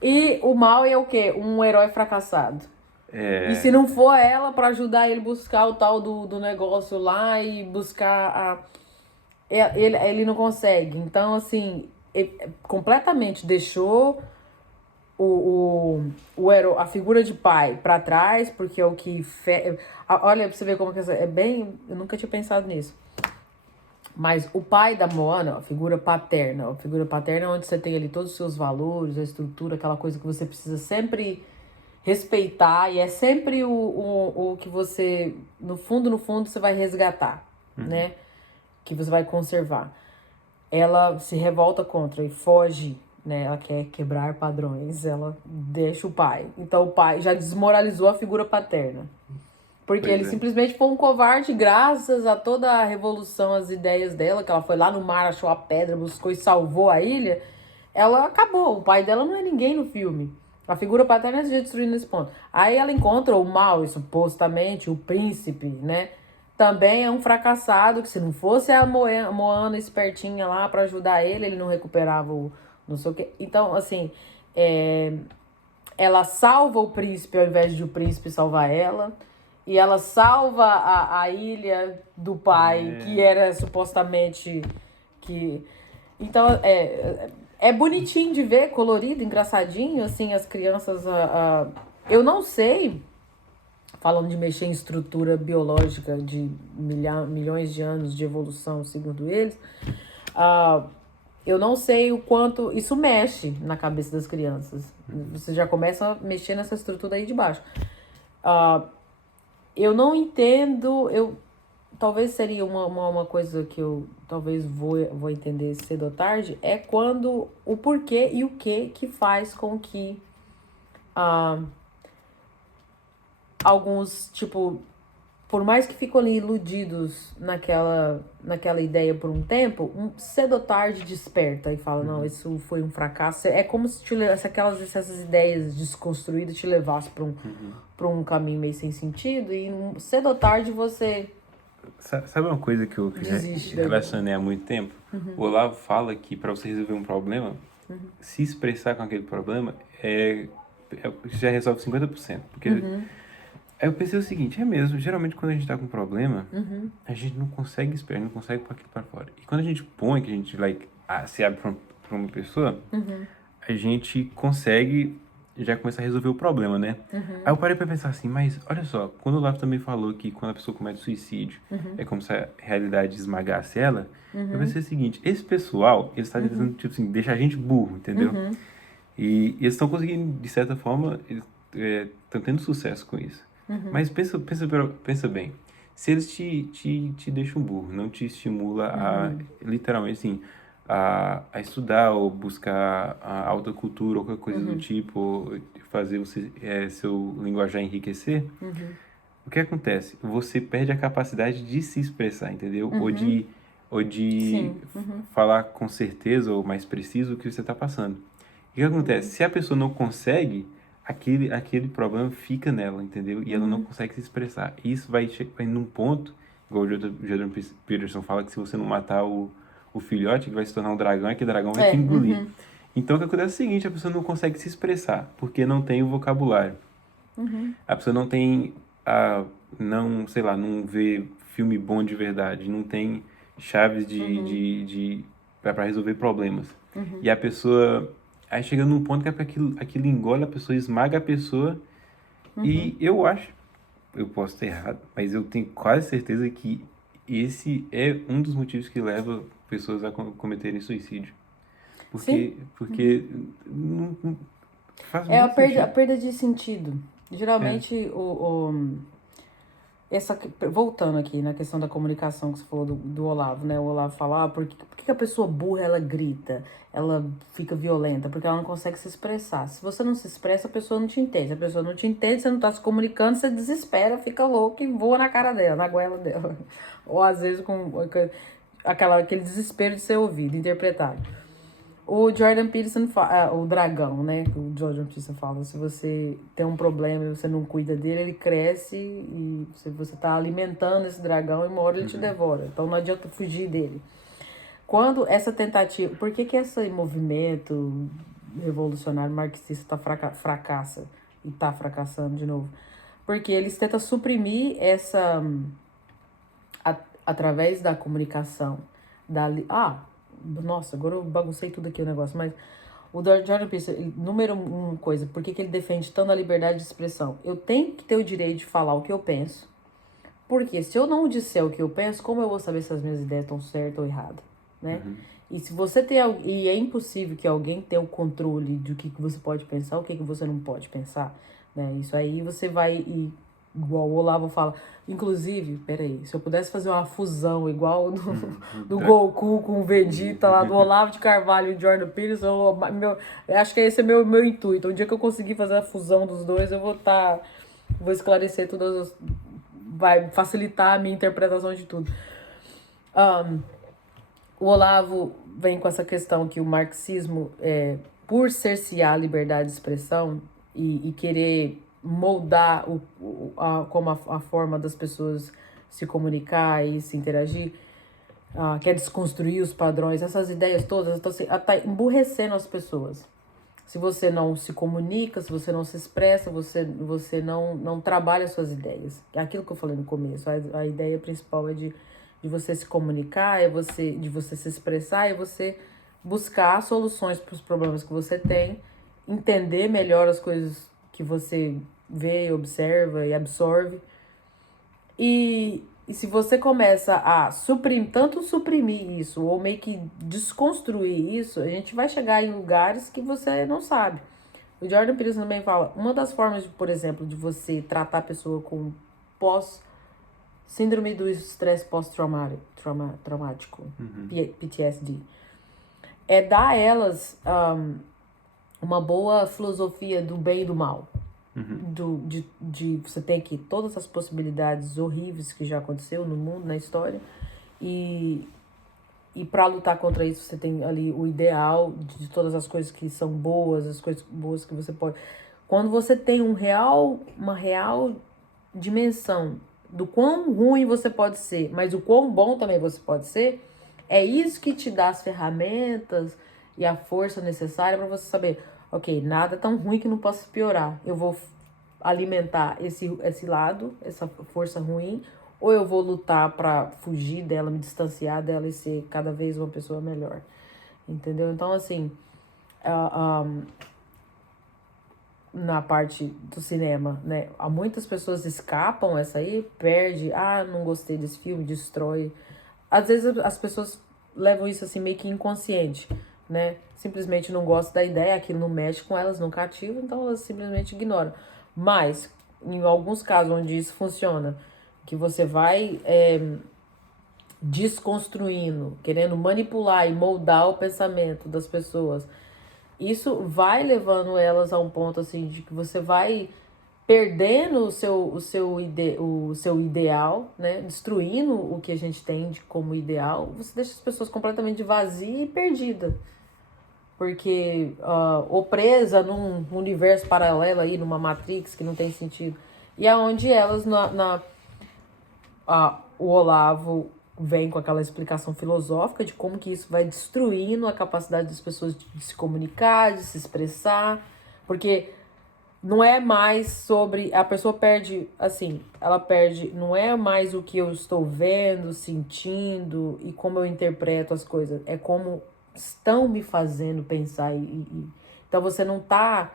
E o Maui é o quê? Um herói fracassado. E se não for ela pra ajudar ele buscar o tal do negócio lá e buscar ele não consegue. Então, assim, ele completamente deixou a figura de pai pra trás, porque é o que... Olha, pra você ver como que é bem... Eu nunca tinha pensado nisso. Mas o pai da Moana, a figura paterna é onde você tem ali todos os seus valores, a estrutura, aquela coisa que você precisa sempre respeitar, e é sempre o que você, no fundo, você vai resgatar, né? Que você vai conservar. ela se revolta contra e foge, né? Ela quer quebrar padrões, ela deixa o pai. Então o pai já desmoralizou a figura paterna. Porque ele simplesmente foi um covarde graças a toda a revolução, as ideias dela, que ela foi lá no mar, achou a pedra, buscou e salvou a ilha. Ela acabou. O pai dela não é ninguém no filme. A figura paterna é destruída nesse ponto. Aí ela encontra o mal, e supostamente o príncipe, né? Também é um fracassado, que se não fosse a Moana espertinha lá pra ajudar ele não recuperava o não sei o quê. Então, assim, ela salva o príncipe ao invés de o príncipe salvar ela. E ela salva a ilha do pai, que era supostamente que... Então, é bonitinho de ver, colorido, engraçadinho, assim, as crianças... Eu não sei, falando de mexer em estrutura biológica de milhões de anos de evolução, segundo eles, eu não sei o quanto isso mexe na cabeça das crianças. Você já começa a mexer nessa estrutura aí de baixo. Eu não entendo, talvez seria uma coisa que eu talvez vou entender cedo ou tarde, é quando o porquê e o que faz com que alguns, tipo, por mais que ficam ali iludidos naquela ideia por um tempo, cedo ou tarde desperta e fala, não, isso foi um fracasso. É como se essas ideias desconstruídas te levassem para um caminho meio sem sentido e cedo ou tarde você... Sabe uma coisa que eu relacionei há muito tempo? O Olavo fala que para você resolver um problema, se expressar com aquele problema já resolve 50%. Porque aí eu pensei o seguinte, é mesmo, geralmente quando a gente tá com um problema, a gente não consegue esperar, não consegue pôr aquilo para fora. E quando a gente põe, que a gente se abre para uma pessoa, a gente consegue já começar a resolver o problema, né? Aí eu parei pra pensar assim, mas olha só, quando o Olavo também falou que quando a pessoa comete suicídio, é como se a realidade esmagasse ela, eu pensei o seguinte, esse pessoal, eles estão tentando, tipo assim, deixar a gente burro, entendeu? E eles estão conseguindo, de certa forma, estão tendo sucesso com isso. Mas pensa bem, se eles te deixam burro, não te estimula a, literalmente assim, a estudar ou buscar a alta cultura ou qualquer coisa do tipo, ou fazer você, seu linguajar enriquecer, o que acontece? Você perde a capacidade de se expressar, entendeu? Ou de falar com certeza ou mais preciso o que você está passando. O que acontece? Se a pessoa não consegue, aquele problema fica nela, entendeu? E ela não consegue se expressar. E isso vai num ponto, igual o Jordan Peterson fala, que se você não matar o filhote, que vai se tornar um dragão, aquele dragão vai te engolir. Então o que acontece é o seguinte, a pessoa não consegue se expressar, porque não tem o vocabulário. A pessoa não tem não vê filme bom de verdade, não tem chaves para resolver problemas. E a pessoa, aí chega num ponto que aquilo engole a pessoa, esmaga a pessoa, e eu acho, eu posso estar errado, mas eu tenho quase certeza que esse é um dos motivos que leva pessoas a cometerem suicídio. Porque não faz muito sentido. A perda de sentido. Geralmente, voltando aqui na questão da comunicação que você falou do Olavo, né? O Olavo fala, por que a pessoa burra, ela grita, ela fica violenta? Porque ela não consegue se expressar. Se você não se expressa, a pessoa não te entende. Se a pessoa não te entende, você não tá se comunicando, você desespera, fica louco e voa na cara dela, na goela dela. Ou às vezes com aquele desespero de ser ouvido, interpretado. O Jordan Peterson fala, o dragão, né? O Jordan Peterson fala, se você tem um problema e você não cuida dele, ele cresce e você tá alimentando esse dragão e uma hora ele te devora. Então não adianta fugir dele. Quando essa tentativa... Por que esse movimento revolucionário marxista fracassa? E tá fracassando de novo? Porque eles tentam suprimir essa... através da comunicação. Nossa, agora eu baguncei tudo aqui o negócio, mas o Jordan Peterson, número um coisa, por que ele defende tanto a liberdade de expressão? Eu tenho que ter o direito de falar o que eu penso, porque se eu não disser o que eu penso, como eu vou saber se as minhas ideias estão certas ou erradas, né? E se você e é impossível que alguém tenha o controle do que você pode pensar, o que você não pode pensar, né? Isso aí você vai igual o Olavo fala. Inclusive, peraí, se eu pudesse fazer uma fusão igual do Goku com o Vegeta lá, do Olavo de Carvalho e o Jordan Peterson, eu acho que esse é meu intuito. O dia que eu conseguir fazer a fusão dos dois, eu vou esclarecer vai facilitar a minha interpretação de tudo. O Olavo vem com essa questão que o marxismo, por cercear a liberdade de expressão e querer moldar como a forma das pessoas se comunicar e se interagir, quer desconstruir os padrões, essas ideias todas, então, assim, tá emburrecendo as pessoas. Se você não se comunica, se você não se expressa, você não trabalha suas ideias. É aquilo que eu falei no começo, a ideia principal é de você se comunicar, de você se expressar, é você buscar soluções para os problemas que você tem, entender melhor as coisas que você vê, observa e absorve. E se você começa a tanto suprimir isso, ou meio que desconstruir isso, a gente vai chegar em lugares que você não sabe. O Jordan Peterson também fala, uma das formas, por exemplo, de você tratar a pessoa com síndrome do estresse pós-traumático, PTSD, é dar a elas uma boa filosofia do bem e do mal. De você tem aqui todas as possibilidades horríveis que já aconteceu no mundo, na história, e para lutar contra isso você tem ali o ideal de todas as coisas que são boas, as coisas boas que você pode... Quando você tem uma real dimensão do quão ruim você pode ser, mas o quão bom também você pode ser, é isso que te dá as ferramentas e a força necessária para você saber, ok, nada tão ruim que não possa piorar. Eu vou alimentar esse lado, essa força ruim, ou eu vou lutar para fugir dela, me distanciar dela e ser cada vez uma pessoa melhor. Entendeu? Então, assim, na parte do cinema, né? Muitas pessoas escapam essa aí, perde, não gostei desse filme, destrói. Às vezes as pessoas levam isso assim meio que inconsciente, né? Simplesmente não gostam da ideia, aquilo não mexe com elas, não cativa, então elas simplesmente ignoram. Mas, em alguns casos onde isso funciona, que você vai desconstruindo, querendo manipular e moldar o pensamento das pessoas, isso vai levando elas a um ponto assim de que você vai perdendo o seu ideal, né? Destruindo o que a gente tem como ideal, você deixa as pessoas completamente vazias e perdidas. Porque, ou presa num universo paralelo aí, numa Matrix que não tem sentido. E aonde elas, o Olavo vem com aquela explicação filosófica de como que isso vai destruindo a capacidade das pessoas de se comunicar, de se expressar. Porque não é mais sobre... A pessoa perde, assim, ela perde... Não é mais o que eu estou vendo, sentindo e como eu interpreto as coisas. É como estão me fazendo pensar. Então você não está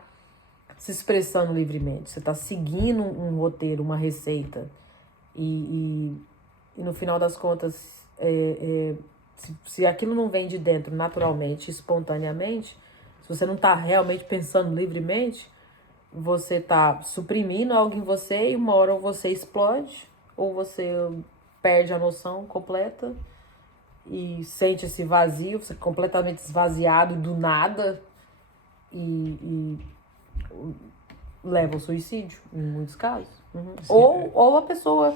se expressando livremente. Você está seguindo um roteiro, uma receita. E no final das contas, se aquilo não vem de dentro naturalmente, espontaneamente, se você não está realmente pensando livremente, você está suprimindo algo em você e uma hora ou você explode ou você perde a noção completa e sente esse vazio, você é completamente esvaziado do nada e leva ao suicídio, em muitos casos. Ou a pessoa...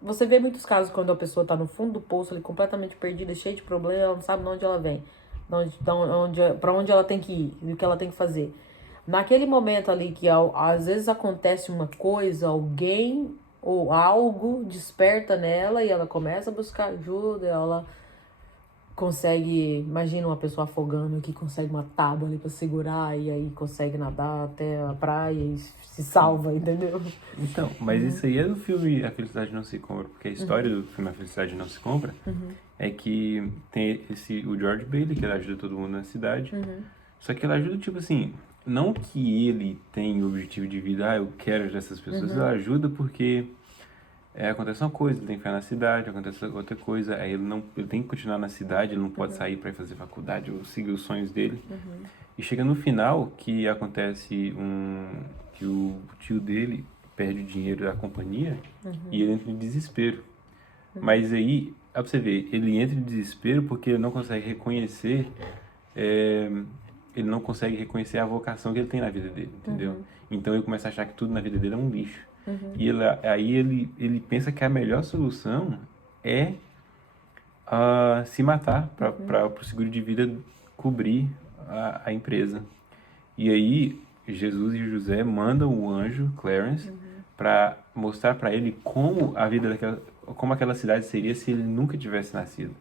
você vê muitos casos quando a pessoa está no fundo do poço, ali, completamente perdida, cheia de problemas, ela não sabe de onde ela vem, para onde ela tem que ir, o que ela tem que fazer. Naquele momento ali que às vezes acontece uma coisa, alguém ou algo desperta nela e ela começa a buscar ajuda, ela consegue, imagina uma pessoa afogando que consegue uma tábua ali pra segurar e aí consegue nadar até a praia e se salva, entendeu? Então, mas isso aí é do filme A Felicidade Não Se Compra, porque a história do filme A Felicidade Não Se Compra é que tem o George Bailey, que ele ajuda todo mundo na cidade, só que ele ajuda, tipo assim, não que ele tem o objetivo de vida, eu quero ajudar essas pessoas, ele ajuda porque acontece uma coisa, ele tem que ficar na cidade, acontece outra coisa, aí ele tem que continuar na cidade, ele não pode sair para ir fazer faculdade ou seguir os sonhos dele. E chega no final que acontece que o tio dele perde o dinheiro da companhia e ele entra em desespero. Mas aí, pra você ver, ele entra em desespero porque ele não consegue reconhecer, é, ele não consegue reconhecer a vocação que ele tem na vida dele, entendeu? Então ele começa a achar que tudo na vida dele é um lixo. E aí ele pensa que a melhor solução é se matar para o seguro de vida cobrir a empresa. E aí Jesus e José mandam o anjo Clarence para mostrar para ele como aquela cidade seria se ele nunca tivesse nascido.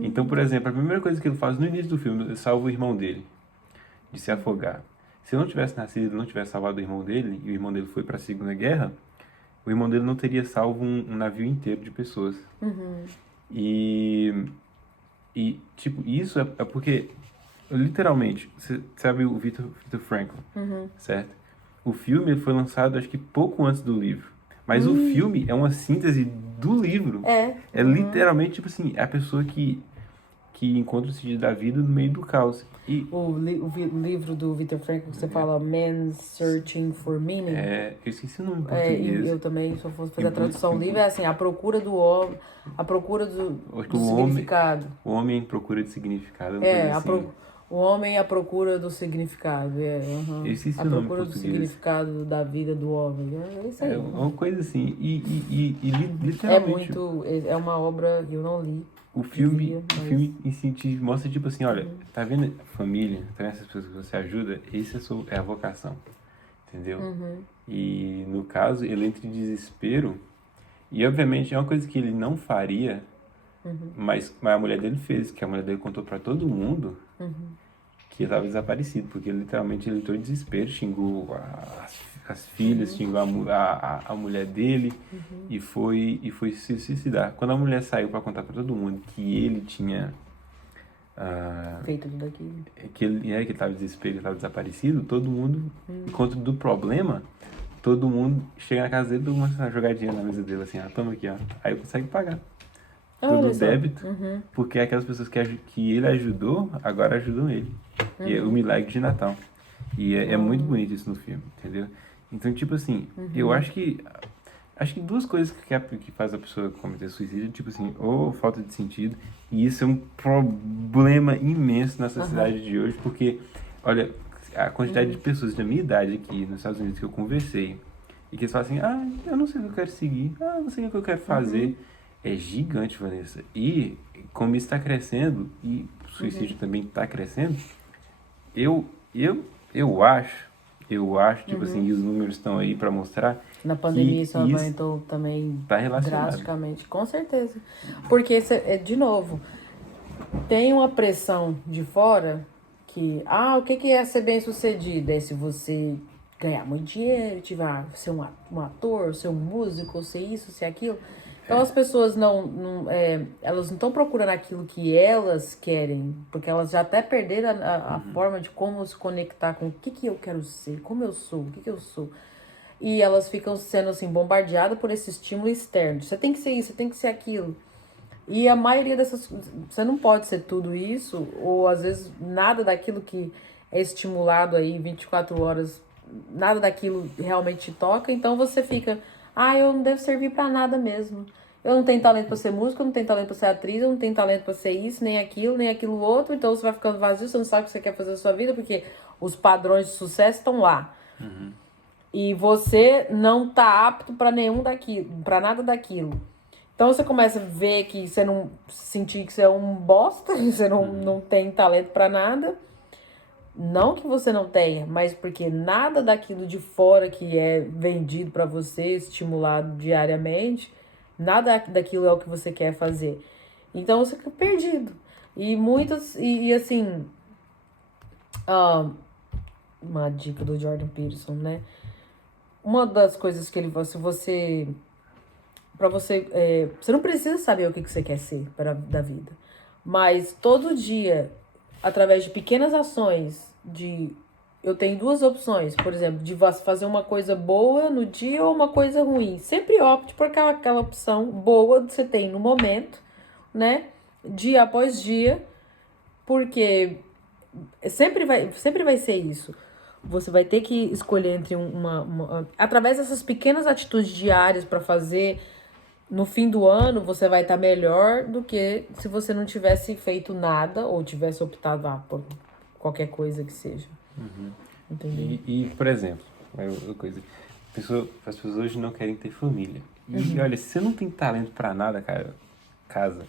Então, por exemplo, a primeira coisa que ele faz no início do filme, ele salva o irmão dele de se afogar. Se ele não tivesse nascido, não tivesse salvado o irmão dele, e o irmão dele foi para a Segunda Guerra, o irmão dele não teria salvo um navio inteiro de pessoas. E tipo, isso é porque, literalmente, você sabe o Viktor Frankl, certo? O filme foi lançado, acho que pouco antes do livro. Mas o filme é uma síntese do livro. É literalmente, tipo assim, é a pessoa que encontra o sentido da vida no meio do caos. E O livro do Viktor Frankl, que você fala Man's Searching for Meaning. eu esqueci o nome em E português. eu também, se eu fosse fazer a tradução livre, é assim, a procura do homem, a procura do significado. O homem em procura de significado. Assim. O homem à procura do significado. Eu esqueci A o nome em procura do português. significado da vida do homem. É isso aí. É uma coisa assim. E É literalmente. é uma obra que eu não li. O filme em si te mostra, tipo assim, olha, tá vendo a família, tá vendo essas pessoas que você ajuda? Esse é a vocação, entendeu? E, no caso, ele entra em desespero, e, obviamente, é uma coisa que ele não faria, mas a mulher dele fez, que a mulher dele contou pra todo mundo que ele estava desaparecido, porque literalmente ele entrou em desespero, xingou as filhas, xingou a mulher dele e foi se suicidar. Quando a mulher saiu para contar para todo mundo que ele tinha feito tudo aquilo, que ele estava em desespero, estava desaparecido, todo mundo, enquanto do problema, todo mundo chega na casa dele, todo mundo jogar dinheiro na mesa dele, assim, toma aqui, ó. Aí consegue pagar. Tudo débito, porque aquelas pessoas que ele ajudou, agora ajudam ele. E é o milagre de Natal. E é muito bonito isso no filme, entendeu? Então, tipo assim, eu acho que duas coisas que faz a pessoa cometer suicídio, tipo assim, ou falta de sentido, e isso é um problema imenso na sociedade de hoje, porque, olha, a quantidade de pessoas da minha idade aqui nos Estados Unidos que eu conversei, e que eles falam assim, eu não sei o que eu quero seguir, não sei o que eu quero fazer, é gigante, Vanessa. E como isso está crescendo, e o suicídio também está crescendo, eu acho, tipo assim, e os números estão aí para mostrar. Na pandemia isso aumentou também tá relacionado. drasticamente, com certeza. Porque, de novo, tem uma pressão de fora que, o que é ser bem-sucedido? É se você ganhar muito dinheiro, ser um ator, ser um músico, ser isso, ser aquilo. Então as pessoas elas não estão procurando aquilo que elas querem, porque elas já até perderam a forma de como se conectar com o que eu quero ser, como eu sou, o que eu sou. E elas ficam sendo assim bombardeadas por esse estímulo externo. Você tem que ser isso, você tem que ser aquilo. E a maioria dessas... Você não pode ser tudo isso, ou às vezes nada daquilo que é estimulado aí 24 horas, nada daquilo realmente te toca, então você fica... eu não devo servir pra nada mesmo. Eu não tenho talento pra ser música, eu não tenho talento pra ser atriz, eu não tenho talento pra ser isso, nem aquilo outro. Então você vai ficando vazio, você não sabe o que você quer fazer na sua vida, porque os padrões de sucesso estão lá. E você não tá apto pra nada daquilo. Então você começa a ver que você não sentir que você é um bosta, você não tem talento pra nada. Não que você não tenha, mas porque nada daquilo de fora que é vendido pra você, estimulado diariamente, nada daquilo é o que você quer fazer. Então você fica perdido. E muitas, assim, uma dica do Jordan Peterson, né? Uma das coisas que ele você não precisa saber o que você quer ser da vida, mas todo dia, através de pequenas ações, eu tenho duas opções, por exemplo, de fazer uma coisa boa no dia ou uma coisa ruim. Sempre opte por aquela opção boa que você tem no momento, né? Dia após dia, porque sempre vai ser isso. você vai ter que escolher entre através dessas pequenas atitudes diárias para fazer. No fim do ano, você vai estar melhor do que se você não tivesse feito nada ou tivesse optado por qualquer coisa que seja. Entendeu? Por exemplo, as pessoas hoje não querem ter família. E olha, se você não tem talento pra nada, cara, casa,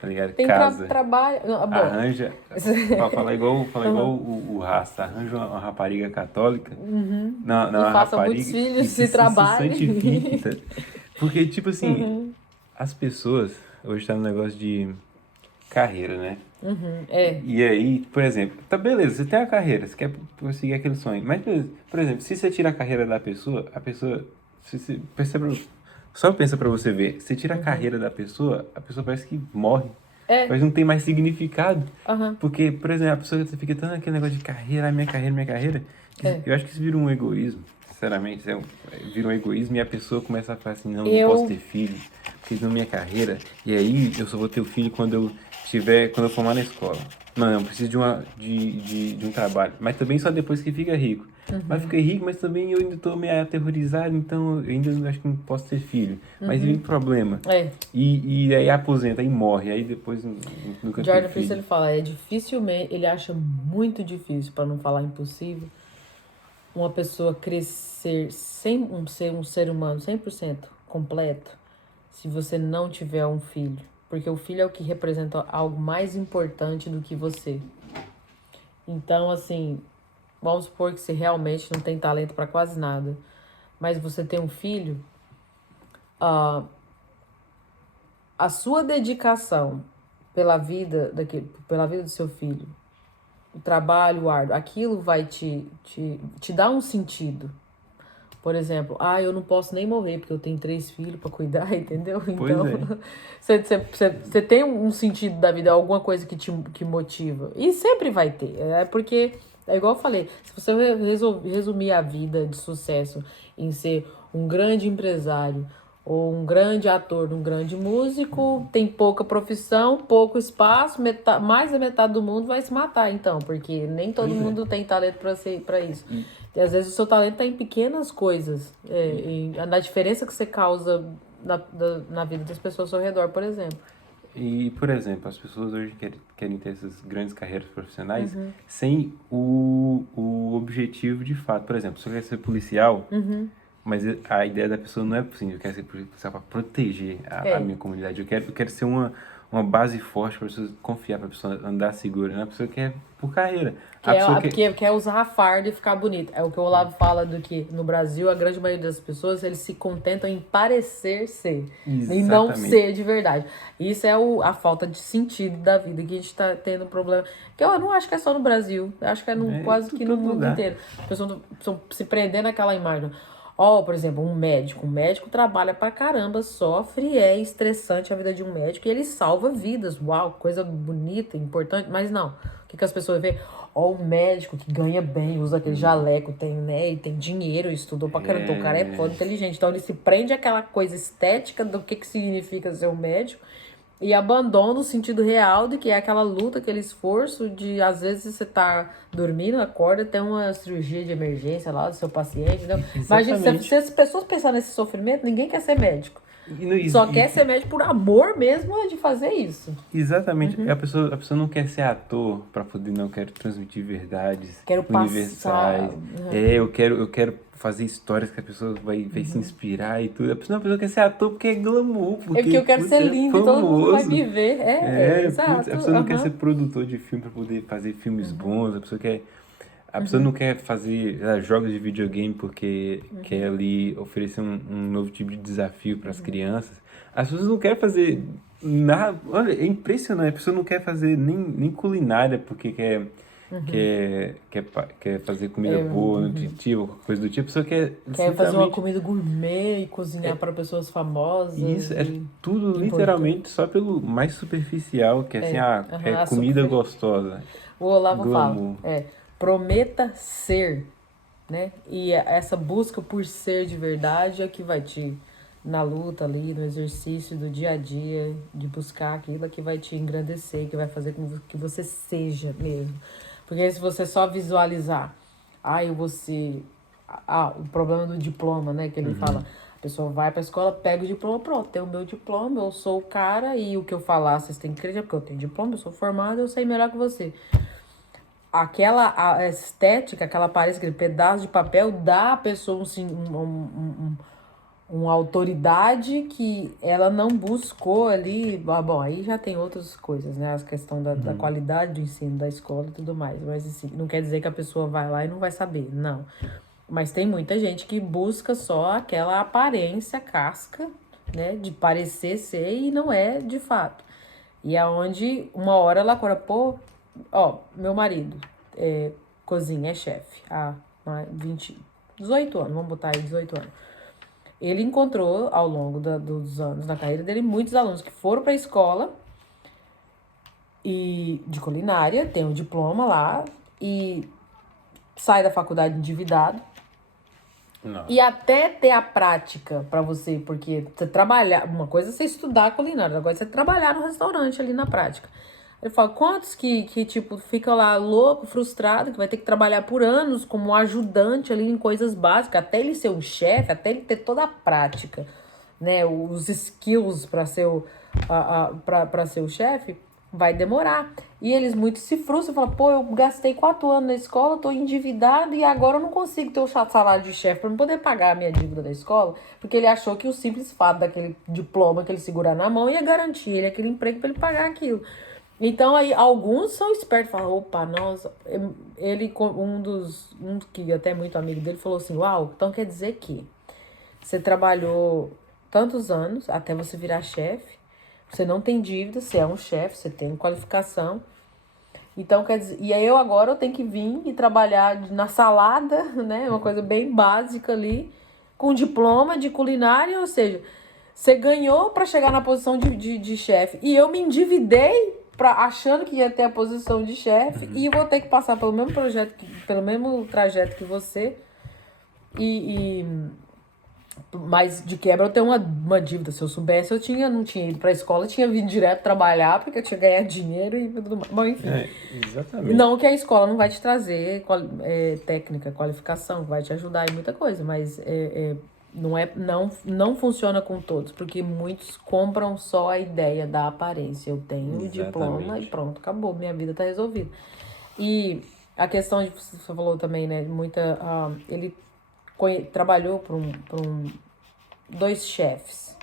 tá ligado? Tem Casa, trabalho. arranja, falar igual o Rasta, arranja uma rapariga católica, não, E uma faça rapariga muitos filhos, se trabalhe. santifique, tá? Porque, tipo assim, as pessoas hoje tá no negócio de carreira, né? É. E aí, por exemplo, tá beleza, você tem a carreira, você quer conseguir aquele sonho. Mas, por exemplo, se você tira a carreira da pessoa, se você percebe, só pensa pra você ver, você tira a carreira da pessoa, a pessoa parece que morre. É. Mas não tem mais significado. Aham. Porque, por exemplo, a pessoa fica tanto naquele negócio de carreira, minha carreira, minha carreira. É. Eu acho que isso vira um egoísmo, sinceramente. Vira um egoísmo e a pessoa começa a falar assim, não Eu- posso ter filho, porque isso não é minha carreira. E aí eu só vou ter o filho quando eu formar na escola. Não, eu preciso de um trabalho. Mas também só depois que fica rico. Mas fiquei rico, mas também eu ainda tô meio aterrorizado, então eu ainda acho que não posso ter filho. Mas vem problema. É. E aí aposenta, aí morre, aí depois nunca Jordan tem Peterson, filho. ele fala, é dificilmente, ele acha muito difícil, para não falar impossível, uma pessoa crescer sem ser um ser humano 100% completo, se você não tiver um filho. Porque o filho é o que representa algo mais importante do que você. Então, assim, vamos supor que você realmente não tem talento para quase nada, mas você tem um filho, a sua dedicação pela vida do seu filho, o trabalho árduo, aquilo vai te dar um sentido. Por exemplo, eu não posso nem morrer porque eu tenho 3 filhos para cuidar, entendeu? Pois Então, você tem um sentido da vida, alguma coisa que motiva. E sempre vai ter. É porque, é igual eu falei, se você resumir a vida de sucesso em ser um grande empresário, ou um grande ator, um grande músico, tem pouca profissão, pouco espaço, mais da metade do mundo vai se matar, então, porque nem todo mundo tem talento para isso. E às vezes o seu talento está em pequenas coisas, na diferença que você causa na vida das pessoas ao seu redor, por exemplo. E, por exemplo, as pessoas hoje querem ter essas grandes carreiras profissionais sem o objetivo de fato. Por exemplo, se eu quer ser policial, mas a ideia da pessoa não é assim, eu quero ser policial para proteger a minha comunidade. Eu quero ser uma base forte para a pessoa confiar, para a pessoa andar segura. Não é a pessoa que quer por carreira. Quer usar a farda e ficar bonita. É o que o Olavo fala do que no Brasil a grande maioria das pessoas eles se contentam em parecer ser. Exatamente. E não ser de verdade. Isso é a falta de sentido da vida que a gente está tendo problema. Que eu não acho que é só no Brasil. Eu acho que é quase que no mundo inteiro. As pessoas estão se prendendo naquela imagem. Por exemplo, um médico. Um médico trabalha pra caramba, sofre, é estressante a vida de um médico e ele salva vidas. Uau, coisa bonita, importante. Mas não. O que as pessoas veem? O médico que ganha bem, usa aquele jaleco, e tem dinheiro, estudou pra caramba. Então o cara é foda, inteligente. Então ele se prende àquela coisa estética do que significa ser um médico e abandona o sentido real de que é aquela luta, aquele esforço de, às vezes, você tá dormindo, acorda, tem uma cirurgia de emergência lá do seu paciente, entendeu? Imagina, se as pessoas pensarem nesse sofrimento, ninguém quer ser médico. Só quer ser médico por amor mesmo de fazer isso. Exatamente. A pessoa não quer ser ator para poder, não, quero transmitir verdades universais. Eu quero fazer histórias que a pessoa vai se inspirar e tudo. A pessoa quer ser ator porque é glamour. Porque eu quero ser lindo e todo mundo vai me ver. Exato. A pessoa não quer ser produtor de filme para poder fazer filmes bons. A pessoa não quer fazer jogos de videogame porque quer ali oferecer um novo tipo de desafio para as crianças. As pessoas não querem fazer nada. Olha, é impressionante. A pessoa não quer fazer nem culinária porque quer fazer comida boa, nutritiva, coisa do tipo. A pessoa quer fazer uma comida gourmet e cozinhar para pessoas famosas. Isso, é tudo literalmente só pelo mais superficial, que é assim, comida gostosa. O Olavo fala, prometa ser, né? E essa busca por ser de verdade é que vai te, na luta ali, no exercício do dia a dia, de buscar aquilo que vai te engrandecer, que vai fazer com que você seja mesmo. Porque se você só visualizar eu vou ser... o problema do diploma, né? Que ele fala, a pessoa vai pra escola, pega o diploma, pronto, tem o meu diploma, eu sou o cara e o que eu falar, vocês têm que acreditar, porque eu tenho diploma, eu sou formado, eu sei melhor que você. A estética, aquela aparência, aquele pedaço de papel dá à pessoa uma autoridade que ela não buscou ali. Bom, aí já tem outras coisas, né? As questão da qualidade do ensino da escola e tudo mais. Mas assim, não quer dizer que a pessoa vai lá e não vai saber, não. Mas tem muita gente que busca só aquela aparência casca, né? De parecer ser e não é de fato. E aonde uma hora ela acorda, pô, meu marido cozinha, é chefe há 18 anos, vamos botar aí 18 anos. Ele encontrou, ao longo dos anos na carreira dele, muitos alunos que foram para a escola e de culinária, tem um diploma lá, e sai da faculdade endividado. Não. E até ter a prática para você, porque você trabalhar, uma coisa é você estudar culinária, agora é você trabalhar no restaurante ali na prática. Ele fala, quantos que tipo, ficam lá louco, frustrado, que vai ter que trabalhar por anos como ajudante ali em coisas básicas, até ele ser um chefe, até ele ter toda a prática, né, os skills para ser para ser o chefe, vai demorar. E eles muito se frustram, falam, pô, eu gastei 4 anos na escola, tô endividado e agora eu não consigo ter o salário de chefe para poder pagar a minha dívida da escola, porque ele achou que o simples fato daquele diploma que ele segurar na mão ia garantir ele aquele emprego para ele pagar aquilo. Então, aí, alguns são espertos, falam, opa, nossa, ele, um que até muito amigo dele, falou assim, uau, então quer dizer que você trabalhou tantos anos até você virar chefe, você não tem dívida, você é um chefe, você tem qualificação, então quer dizer, e aí eu tenho que vir e trabalhar na salada, né, uma coisa bem básica ali, com diploma de culinária, ou seja, você ganhou para chegar na posição de chefe, e eu me endividei achando que ia ter a posição de chefe e vou ter que passar pelo mesmo pelo mesmo trajeto que você. Mas de quebra eu tenho uma dívida. Se eu soubesse, não tinha ido pra escola, eu tinha vindo direto trabalhar, porque eu tinha ganhado dinheiro e tudo mais. Bom, enfim. Exatamente. Não que a escola não vai te trazer técnica, qualificação, vai te ajudar em muita coisa, mas não funciona com todos, porque muitos compram só a ideia da aparência. Eu tenho o diploma e pronto, acabou, minha vida tá resolvida. E a questão de você falou também, né? Ele trabalhou para dois chefes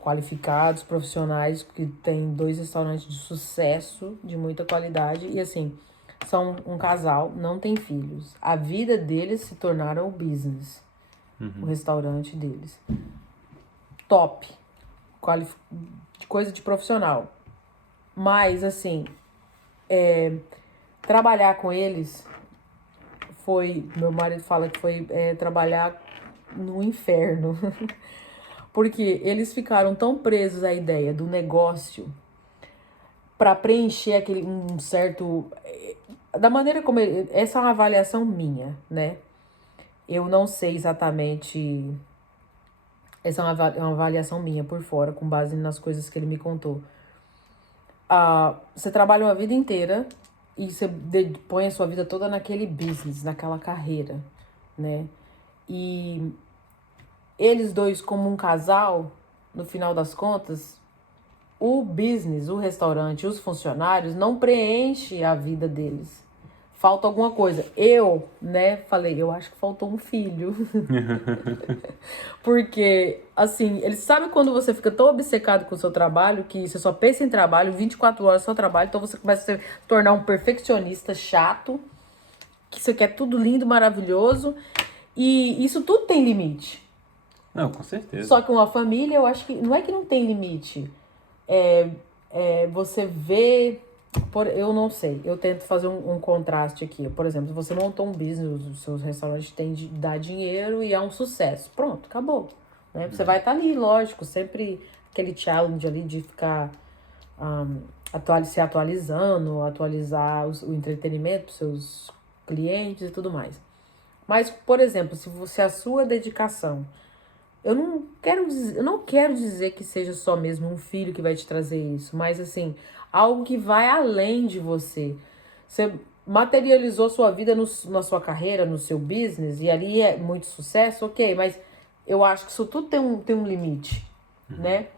qualificados, profissionais, que tem 2 restaurantes de sucesso, de muita qualidade, e assim, são um casal, não tem filhos. A vida deles se tornaram o business. O restaurante deles. Top. Coisa de profissional. Mas, assim, trabalhar com eles meu marido fala que foi trabalhar no inferno. Porque eles ficaram tão presos à ideia do negócio para preencher um certo... Da maneira como essa é uma avaliação minha, né? Eu não sei exatamente... Essa é uma avaliação minha por fora, com base nas coisas que ele me contou. Você trabalha uma vida inteira e você põe a sua vida toda naquele business, naquela carreira, né? E eles dois, como um casal, no final das contas, o business, o restaurante, os funcionários não preenche a vida deles. Falta alguma coisa. Eu, né, falei, eu acho que faltou um filho. Porque, assim, eles sabem quando você fica tão obcecado com o seu trabalho, que você só pensa em trabalho, 24 horas só trabalho, então você começa a se tornar um perfeccionista chato, que você quer tudo lindo, maravilhoso, e isso tudo tem limite. Não, com certeza. Só que uma família, eu acho que, não é que não tem limite, você vê... eu não sei, eu tento fazer um contraste aqui. Por exemplo, você montou um business, os seus restaurantes têm de dar dinheiro e é um sucesso. Pronto, acabou. Né? Você vai estar ali, lógico, sempre aquele challenge ali de ficar se atualizando, atualizar o entretenimento dos seus clientes e tudo mais. Mas, por exemplo, se a sua dedicação... Eu não quero dizer que seja só mesmo um filho que vai te trazer isso, mas assim, algo que vai além de você. materializou sua vida na sua carreira, no seu business, e ali é muito sucesso, ok, mas eu acho que isso tudo tem um limite, né?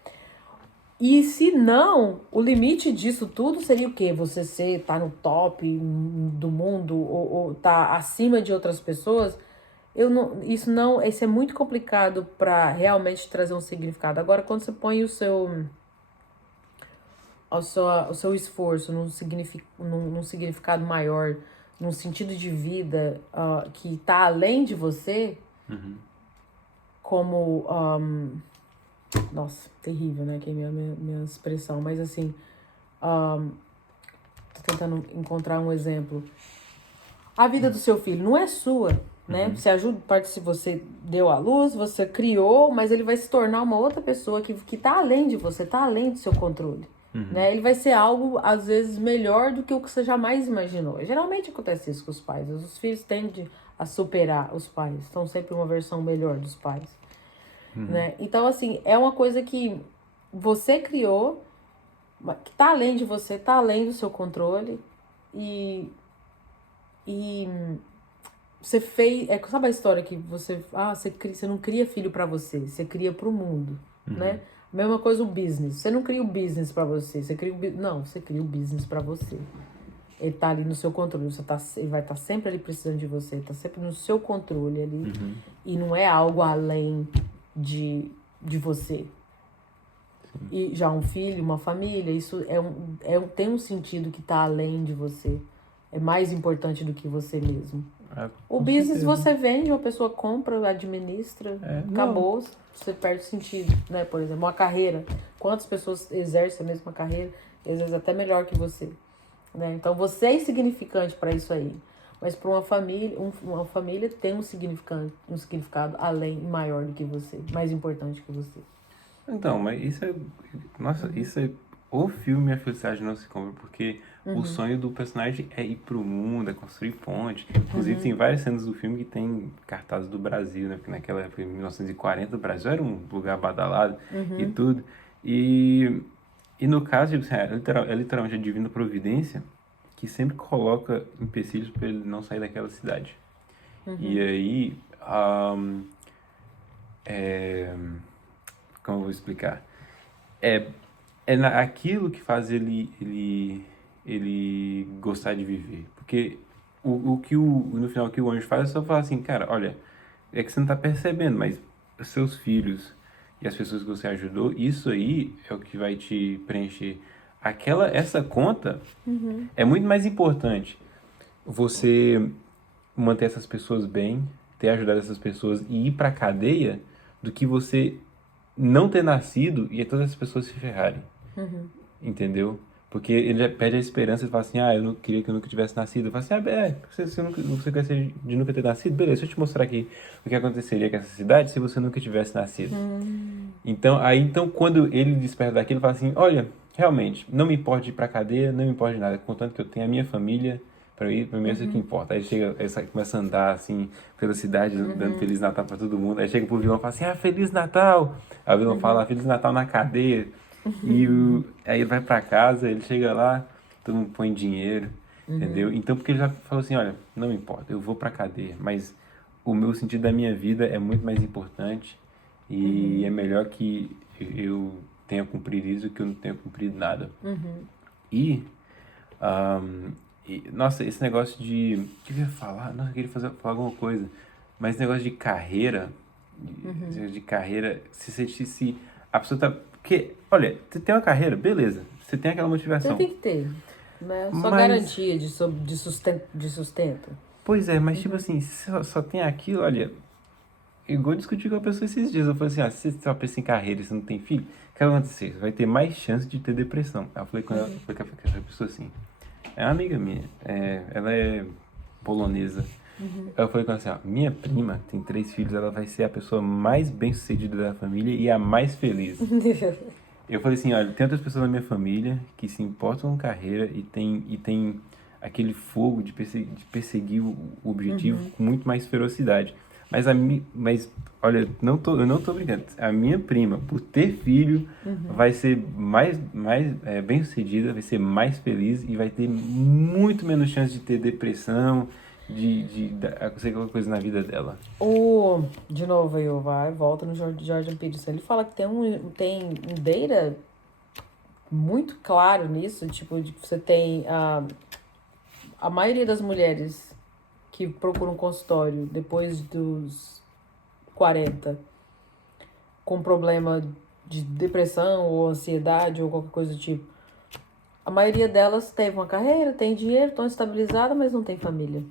E se não, o limite disso tudo seria o quê? Você tá no top do mundo ou tá acima de outras pessoas? Isso é muito complicado para realmente trazer um significado. Agora, quando você põe o seu esforço num significado maior, num sentido de vida que tá além de você, como nossa, terrível, né? Que é minha expressão, mas assim, tô tentando encontrar um exemplo. A vida do seu filho não é sua, né? Você ajuda, parte se você deu à luz, você criou, mas ele vai se tornar uma outra pessoa que tá além de você, tá além do seu controle. Né? Ele vai ser algo, às vezes, melhor do que o que você jamais imaginou. Geralmente acontece isso com os pais. Os filhos tendem a superar os pais. Estão sempre uma versão melhor dos pais. Né? Então, assim, é uma coisa que você criou, que tá além de você, tá além do seu controle. E você fez... sabe a história que você não cria filho pra você cria pro mundo, né? Mesma coisa o business. Você não cria o business pra você, você cria você cria o business pra você. Ele tá ali no seu controle, ele vai estar sempre ali precisando de você, tá sempre no seu controle ali. E não é algo além de você. E já um filho, uma família, isso tem um sentido que tá além de você. É mais importante do que você mesmo. O business você vende, uma pessoa compra, administra, acabou, você perde sentido, né? Por exemplo, uma carreira. Quantas pessoas exercem a mesma carreira? Às vezes até melhor que você. Né? Então você é insignificante para isso aí. Mas para uma família tem um significado além, maior do que você, mais importante que você. Então, mas isso é... Nossa, isso é... O filme A Felicidade Não Se Compra, porque o sonho do personagem é ir pro mundo, é construir ponte. Inclusive, tem várias cenas do filme que tem cartazes do Brasil, né? Porque naquela época, em 1940, o Brasil era um lugar badalado e tudo. E no caso, tipo, assim, é literalmente a divina providência que sempre coloca empecilhos para ele não sair daquela cidade. E aí... como eu vou explicar? Aquilo que faz ele gostar de viver. Porque no final o que o anjo faz é só falar assim, cara, olha, é que você não tá percebendo, mas os seus filhos e as pessoas que você ajudou, isso aí é o que vai te preencher. Essa conta é muito mais importante você manter essas pessoas bem, ter ajudado essas pessoas e ir pra cadeia, do que você não ter nascido e todas as pessoas se ferrarem. Entendeu? Porque ele já perde a esperança e fala assim, eu não queria que eu nunca tivesse nascido. Eu falo assim, você gostaria de nunca ter nascido? Beleza, deixa eu te mostrar aqui o que aconteceria com essa cidade se você nunca tivesse nascido. Então, quando ele desperta daquilo, ele fala assim, olha, realmente, não me importa de ir pra cadeia, não me importa de nada, contanto que eu tenha a minha família, pra mim isso é o que importa. Aí começa a andar assim, pela cidade, dando Feliz Natal pra todo mundo. Aí chega pro vilão e fala assim, Feliz Natal! Aí o vilão fala, Feliz Natal na cadeia. Aí ele vai pra casa, ele chega lá, todo mundo põe dinheiro, entendeu? Então, porque ele já falou assim, olha, não importa, eu vou pra cadeia, mas o meu sentido da minha vida é muito mais importante e é melhor que eu tenha cumprido isso do que eu não tenha cumprido nada. Nossa, esse negócio de... O que eu ia falar? Nossa, eu queria falar alguma coisa. Mas esse negócio de carreira... De carreira... Se a pessoa tá... Porque, olha, você tem uma carreira, beleza. Você tem aquela motivação. Você tem que ter. Né? Só garantia de sustento. Pois é, mas tipo assim, se só tem aquilo, olha... Igual eu discuti com a pessoa esses dias. Eu falei assim, se você só pensa em carreira e você não tem filho, o que vai acontecer? Você vai ter mais chance de ter depressão. Aí eu falei com ela, falei com essa pessoa assim... É uma amiga minha, ela é polonesa. Eu falei com ela assim, minha prima tem 3 filhos, ela vai ser a pessoa mais bem-sucedida da família e a mais feliz. Eu falei assim, olha, tem outras pessoas na minha família que se importam com carreira e tem aquele fogo de perseguir o objetivo com muito mais ferocidade. Mas olha, eu não tô brincando. A minha prima, por ter filho, vai ser mais bem-sucedida, vai ser mais feliz e vai ter muito menos chance de ter depressão, de acontecer qualquer coisa na vida dela. De novo, aí volta no Jordan Peterson. Ele fala que tem um data muito claro nisso, tipo, de que você tem a maioria das mulheres que procuram consultório depois dos 40 com problema de depressão ou ansiedade ou qualquer coisa do tipo. A maioria delas teve uma carreira, tem dinheiro, estão estabilizadas, mas não tem família.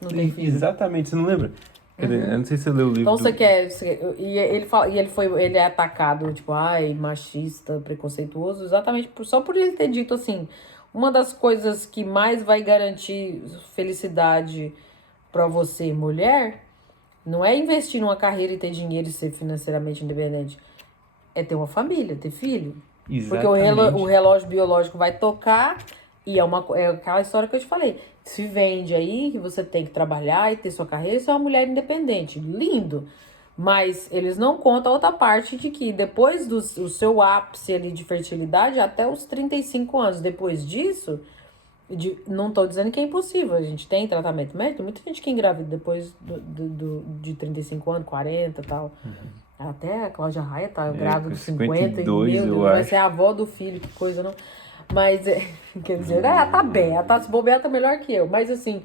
Não tem filho. Exatamente, você não lembra? Eu não sei se você leu o livro Então você quer. E ele fala, ele é atacado, tipo, machista, preconceituoso, exatamente só por ele ter dito assim. Uma das coisas que mais vai garantir felicidade pra você, mulher, não é investir numa carreira e ter dinheiro e ser financeiramente independente. É ter uma família, ter filho. Porque o Exatamente. relógio biológico vai tocar e é aquela história que eu te falei. Se vende aí que você tem que trabalhar e ter sua carreira, você é uma mulher independente. Lindo. Mas eles não contam a outra parte de que depois do seu ápice ali de fertilidade, até os 35 anos, depois disso, não estou dizendo que é impossível, a gente tem tratamento médico, tem muita gente que engravida depois de 35 anos, 40 e tal. Até a Cláudia Raia tá grávida dos 50 e, meu Deus, vai ser a avó do filho, que coisa, não. Mas, quer dizer, ela tá bem, ela tá se bobear, tá melhor que eu. Mas, assim,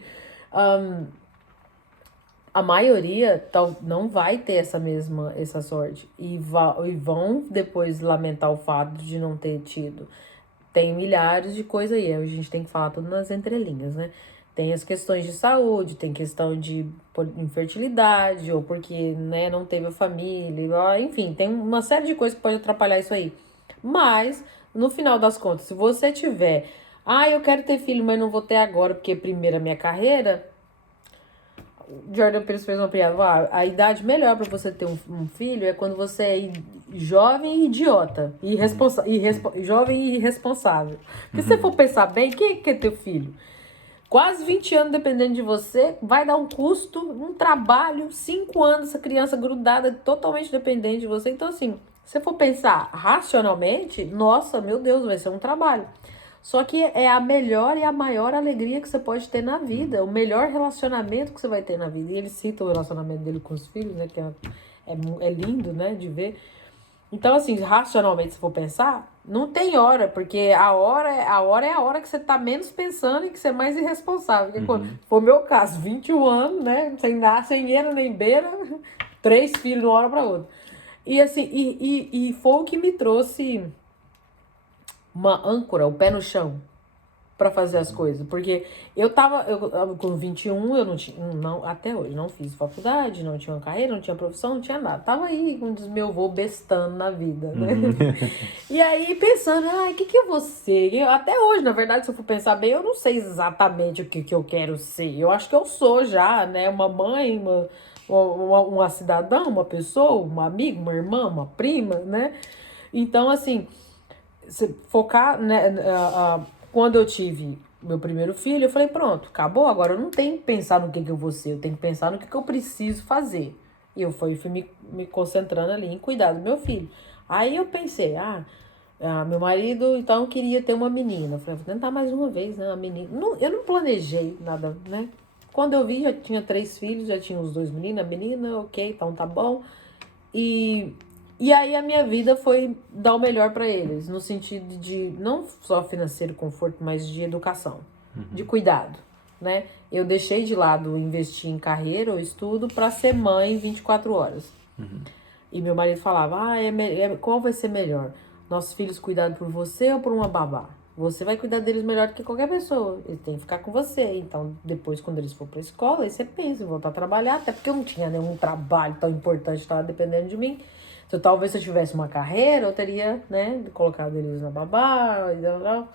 a maioria não vai ter essa sorte. E vão depois lamentar o fato de não ter tido. Tem milhares de coisas aí, a gente tem que falar tudo nas entrelinhas, né? Tem as questões de saúde, tem questão de infertilidade, ou porque, né, não teve a família, enfim, tem uma série de coisas que pode atrapalhar isso aí. Mas, no final das contas, se você tiver, eu quero ter filho, mas não vou ter agora, porque primeiro a minha carreira, Jordan Peterson fez uma piada, a idade melhor para você ter um filho é quando você é jovem e idiota, jovem e irresponsável. Porque se você for pensar bem, quem quer ter filho? Quase 20 anos dependendo de você, vai dar um custo, um trabalho, 5 anos essa criança grudada, totalmente dependente de você. Então, assim, se você for pensar racionalmente, nossa, meu Deus, vai ser um trabalho. Só que é a melhor e a maior alegria que você pode ter na vida, o melhor relacionamento que você vai ter na vida. E ele cita o relacionamento dele com os filhos, né, que é lindo, né, de ver. Então, assim, racionalmente, se for pensar, não tem hora, porque a hora é a hora que você tá menos pensando e que você é mais irresponsável. Porque, quando for o meu caso, 21 anos, né? Sem eira nem beira, 3 filhos de uma hora pra outra. E assim, e foi o que me trouxe uma âncora, o pé no chão, pra fazer as coisas. Porque eu com 21, eu não tinha, até hoje, não fiz faculdade, não tinha uma carreira, não tinha profissão, não tinha nada. Tava aí com o meu avô bestando na vida, né? E aí pensando, o que eu vou ser? Até hoje, na verdade, se eu for pensar bem, eu não sei exatamente o que eu quero ser. Eu acho que eu sou já, né? Uma mãe, uma cidadã, uma pessoa, uma amiga, uma irmã, uma prima, né? Então, assim, focar, né? Quando eu tive meu primeiro filho, eu falei, pronto, acabou, agora eu não tenho que pensar no que eu vou ser, eu tenho que pensar no que eu preciso fazer. E eu fui me concentrando ali em cuidar do meu filho. Aí eu pensei, meu marido, então, queria ter uma menina. Eu falei, vou tentar mais uma vez, né, uma menina. Eu não planejei nada, né? Quando eu vi, já tinha 3 filhos, já tinha os 2 meninos, a menina, ok, então tá bom. E aí a minha vida foi dar o melhor para eles, no sentido de não só financeiro conforto, mas de educação, de cuidado, né? Eu deixei de lado investir em carreira ou estudo para ser mãe 24 horas. E meu marido falava, qual vai ser melhor? Nossos filhos cuidados por você ou por uma babá? Você vai cuidar deles melhor do que qualquer pessoa. Eles têm que ficar com você. Então, depois, quando eles for pra escola, aí você pensa em voltar a trabalhar. Até porque eu não tinha nenhum trabalho tão importante que estava dependendo de mim. Então, talvez se eu tivesse uma carreira, eu teria, né, colocado eles na babá e tal.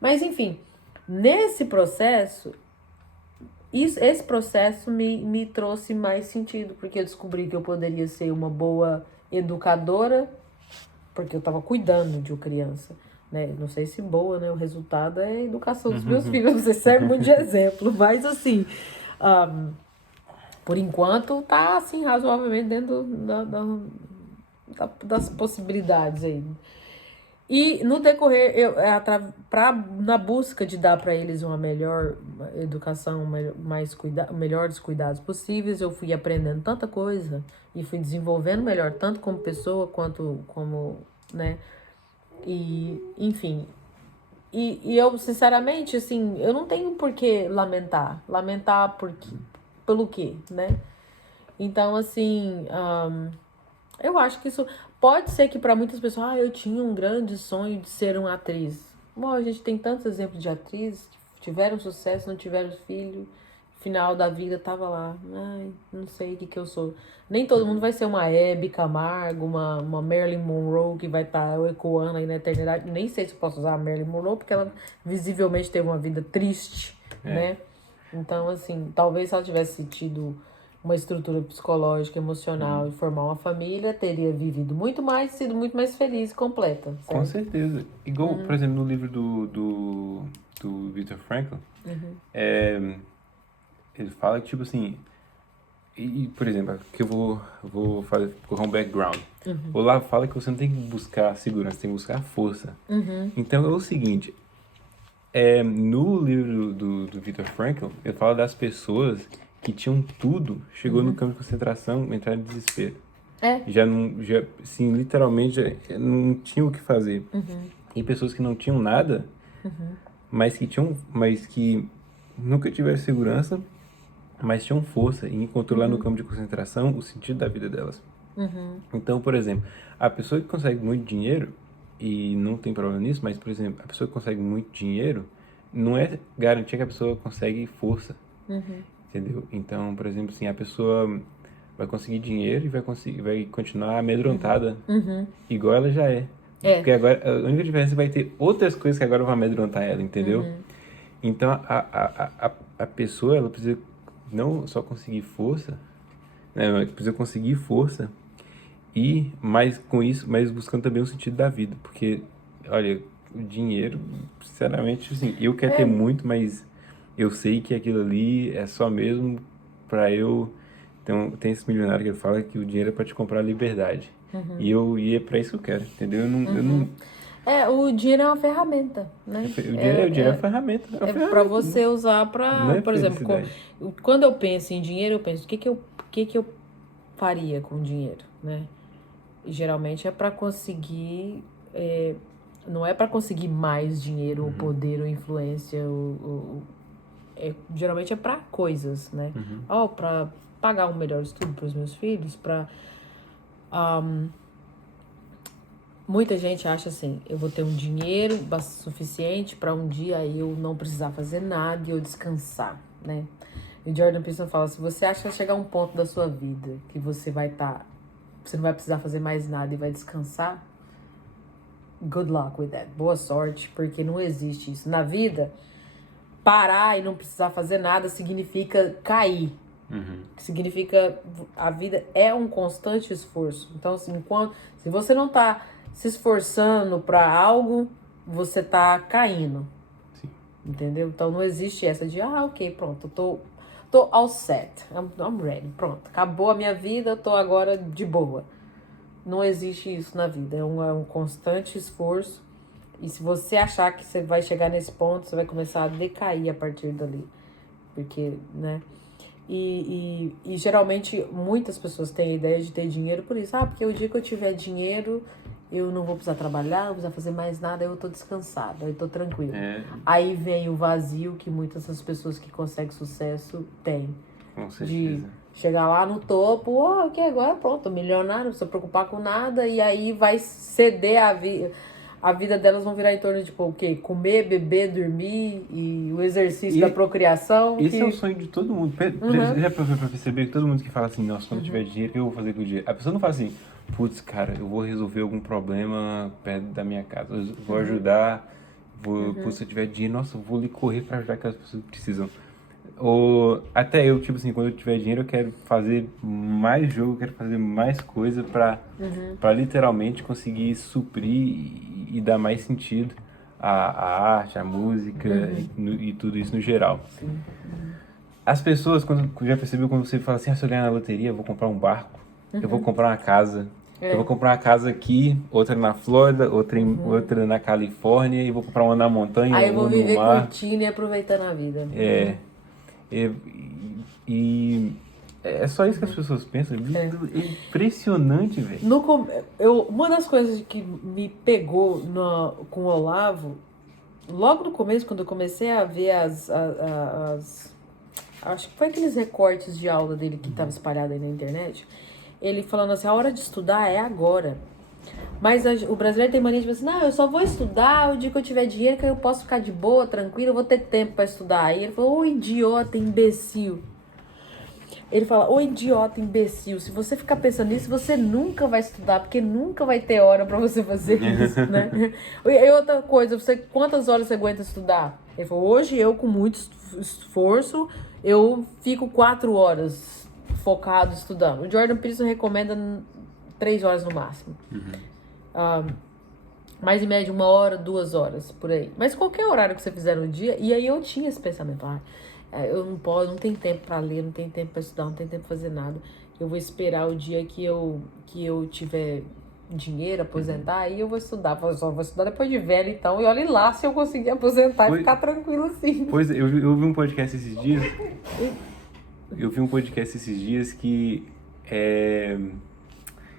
Mas, enfim, nesse processo, esse processo me trouxe mais sentido. Porque eu descobri que eu poderia ser uma boa educadora, porque eu estava cuidando de uma criança. Né? Não sei se boa, né? O resultado é a educação dos meus filhos. Você serve muito de exemplo. Mas, assim, por enquanto, tá assim, razoavelmente dentro das possibilidades aí. E no decorrer, na busca de dar para eles uma melhor educação, melhores cuidados possíveis, eu fui aprendendo tanta coisa e fui desenvolvendo melhor, tanto como pessoa quanto como, né? E, enfim. E eu, sinceramente, assim, eu não tenho por que lamentar. Lamentar pelo quê, né? Então, assim, eu acho que isso pode ser que para muitas pessoas, eu tinha um grande sonho de ser uma atriz. Bom, a gente tem tantos exemplos de atrizes que tiveram sucesso, não tiveram filho, final da vida tava lá, ai, não sei o que eu sou. Nem todo mundo vai ser uma Hebe Camargo, uma Marilyn Monroe que vai estar ecoando aí na eternidade. Nem sei se eu posso usar a Marilyn Monroe, porque ela visivelmente teve uma vida triste, né? Então, assim, talvez se ela tivesse tido uma estrutura psicológica, emocional e formar uma família, teria vivido muito mais, sido muito mais feliz e completa. Certo? Com certeza. Igual, por exemplo, no livro do Viktor Frankl, ele fala que, tipo assim, por exemplo, que eu vou colocar um background. O Olavo fala que você não tem que buscar segurança, você tem que buscar força. Então é o seguinte, no livro do Viktor Frankl, ele fala das pessoas que tinham tudo, chegou no campo de concentração, entraram em desespero. Assim, literalmente, já não tinha o que fazer. E pessoas que não tinham nada, mas que nunca tiveram segurança, mas tinham força e encontrou lá no campo de concentração o sentido da vida delas. Então, por exemplo, a pessoa que consegue muito dinheiro, e não tem problema nisso, mas, por exemplo, a pessoa que consegue muito dinheiro, não é garantia que a pessoa consegue força. Entendeu? Então, por exemplo, assim, a pessoa vai conseguir dinheiro e vai continuar amedrontada, igual ela já é. Porque agora, a única diferença vai ter outras coisas que agora vão amedrontar ela, entendeu? Então, a pessoa, ela precisa não só conseguir força, né? Ela precisa conseguir força e, mais com isso, mas buscando também o sentido da vida. Porque, olha, o dinheiro, sinceramente, assim, eu quero ter muito, mas eu sei que aquilo ali é só mesmo pra eu... Então, tem esse milionário que ele fala que o dinheiro é pra te comprar liberdade. E é pra isso que eu quero, entendeu? Eu não... O dinheiro é uma ferramenta, né? O dinheiro é uma ferramenta. É para você usar Não para, é por exemplo, quando eu penso em dinheiro, eu penso, o que eu faria com dinheiro, né? E geralmente é para conseguir, não é para conseguir mais dinheiro, ou poder, ou influência, geralmente é para coisas, né? Para pagar um melhor estudo para os meus filhos, para muita gente acha assim, eu vou ter um dinheiro suficiente para um dia eu não precisar fazer nada e eu descansar, né? E Jordan Peterson fala, se você acha que chegar a um ponto da sua vida que você não vai precisar fazer mais nada e vai descansar, good luck with that. Boa sorte, porque não existe isso. Na vida, parar e não precisar fazer nada significa cair. Significa, a vida é um constante esforço. Então, assim, se você não tá se esforçando para algo, você tá caindo. Sim. Entendeu? Então não existe essa de, ok, pronto, tô all set, I'm ready, pronto, acabou a minha vida, eu tô agora de boa. Não existe isso na vida, é um constante esforço. E se você achar que você vai chegar nesse ponto, você vai começar a decair a partir dali. Porque, né? E geralmente muitas pessoas têm a ideia de ter dinheiro por isso. Porque o dia que eu tiver dinheiro, eu não vou precisar trabalhar, não vou precisar fazer mais nada, eu tô descansada, eu tô tranquila. Aí vem o vazio que muitas das pessoas que conseguem sucesso têm. Com certeza. De chegar lá no topo, ok, agora pronto, milionário, não precisa preocupar com nada, e aí vai ceder a vida delas vão virar em torno de, tipo, o quê? Comer, beber, dormir e o exercício da procriação. Esse é o sonho de todo mundo. Já pra perceber que todo mundo que fala assim, nossa, quando eu tiver dinheiro, o que eu vou fazer com o dinheiro? A pessoa não fala assim, putz, cara, eu vou resolver algum problema perto da minha casa, eu vou ajudar, se eu tiver dinheiro, nossa, eu vou ali correr pra ajudar aquelas pessoas que precisam. Ou até eu, tipo assim, quando eu tiver dinheiro, eu quero fazer mais jogo, eu quero fazer mais coisa pra literalmente conseguir suprir e dar mais sentido à arte, à música e tudo isso no geral. As pessoas, quando já percebeu, quando você fala assim, se eu ganhar na loteria, eu vou comprar um barco, eu vou comprar uma casa. Eu vou comprar uma casa aqui, outra na Flórida, outra na Califórnia, e vou comprar uma na montanha, Aí eu vou uma no viver mar. curtindo e aproveitando a vida. E, e é só isso que as pessoas pensam. É impressionante, velho. Uma das coisas que me pegou com o Olavo, logo no começo, quando eu comecei a ver acho que foi aqueles recortes de aula dele que estava espalhado aí na internet, ele falando assim, a hora de estudar é agora. Mas o brasileiro tem mania de dizer assim, não, eu só vou estudar o dia que eu tiver dinheiro, que eu posso ficar de boa, tranquilo, eu vou ter tempo para estudar. Aí ele falou, ô idiota, imbecil. Ele fala, ô idiota, imbecil, se você ficar pensando nisso, você nunca vai estudar, porque nunca vai ter hora pra você fazer isso, né? E outra coisa, quantas horas você aguenta estudar? Ele falou, hoje eu, com muito esforço, eu fico 4 horas focado estudando. O Jordan Peterson recomenda 3 horas no máximo. Mais em média 1 hora, 2 horas, por aí. Mas qualquer horário que você fizer no dia, e aí eu tinha esse pensamento, eu não posso, não tenho tempo para ler, não tenho tempo para estudar, não tenho tempo para fazer nada. Eu vou esperar o dia que eu tiver dinheiro, aposentar, aí eu vou estudar. Eu só vou estudar depois de velho, então. E olhe lá se eu conseguir aposentar e ficar tranquilo assim. Pois eu ouvi um podcast esses dias. Que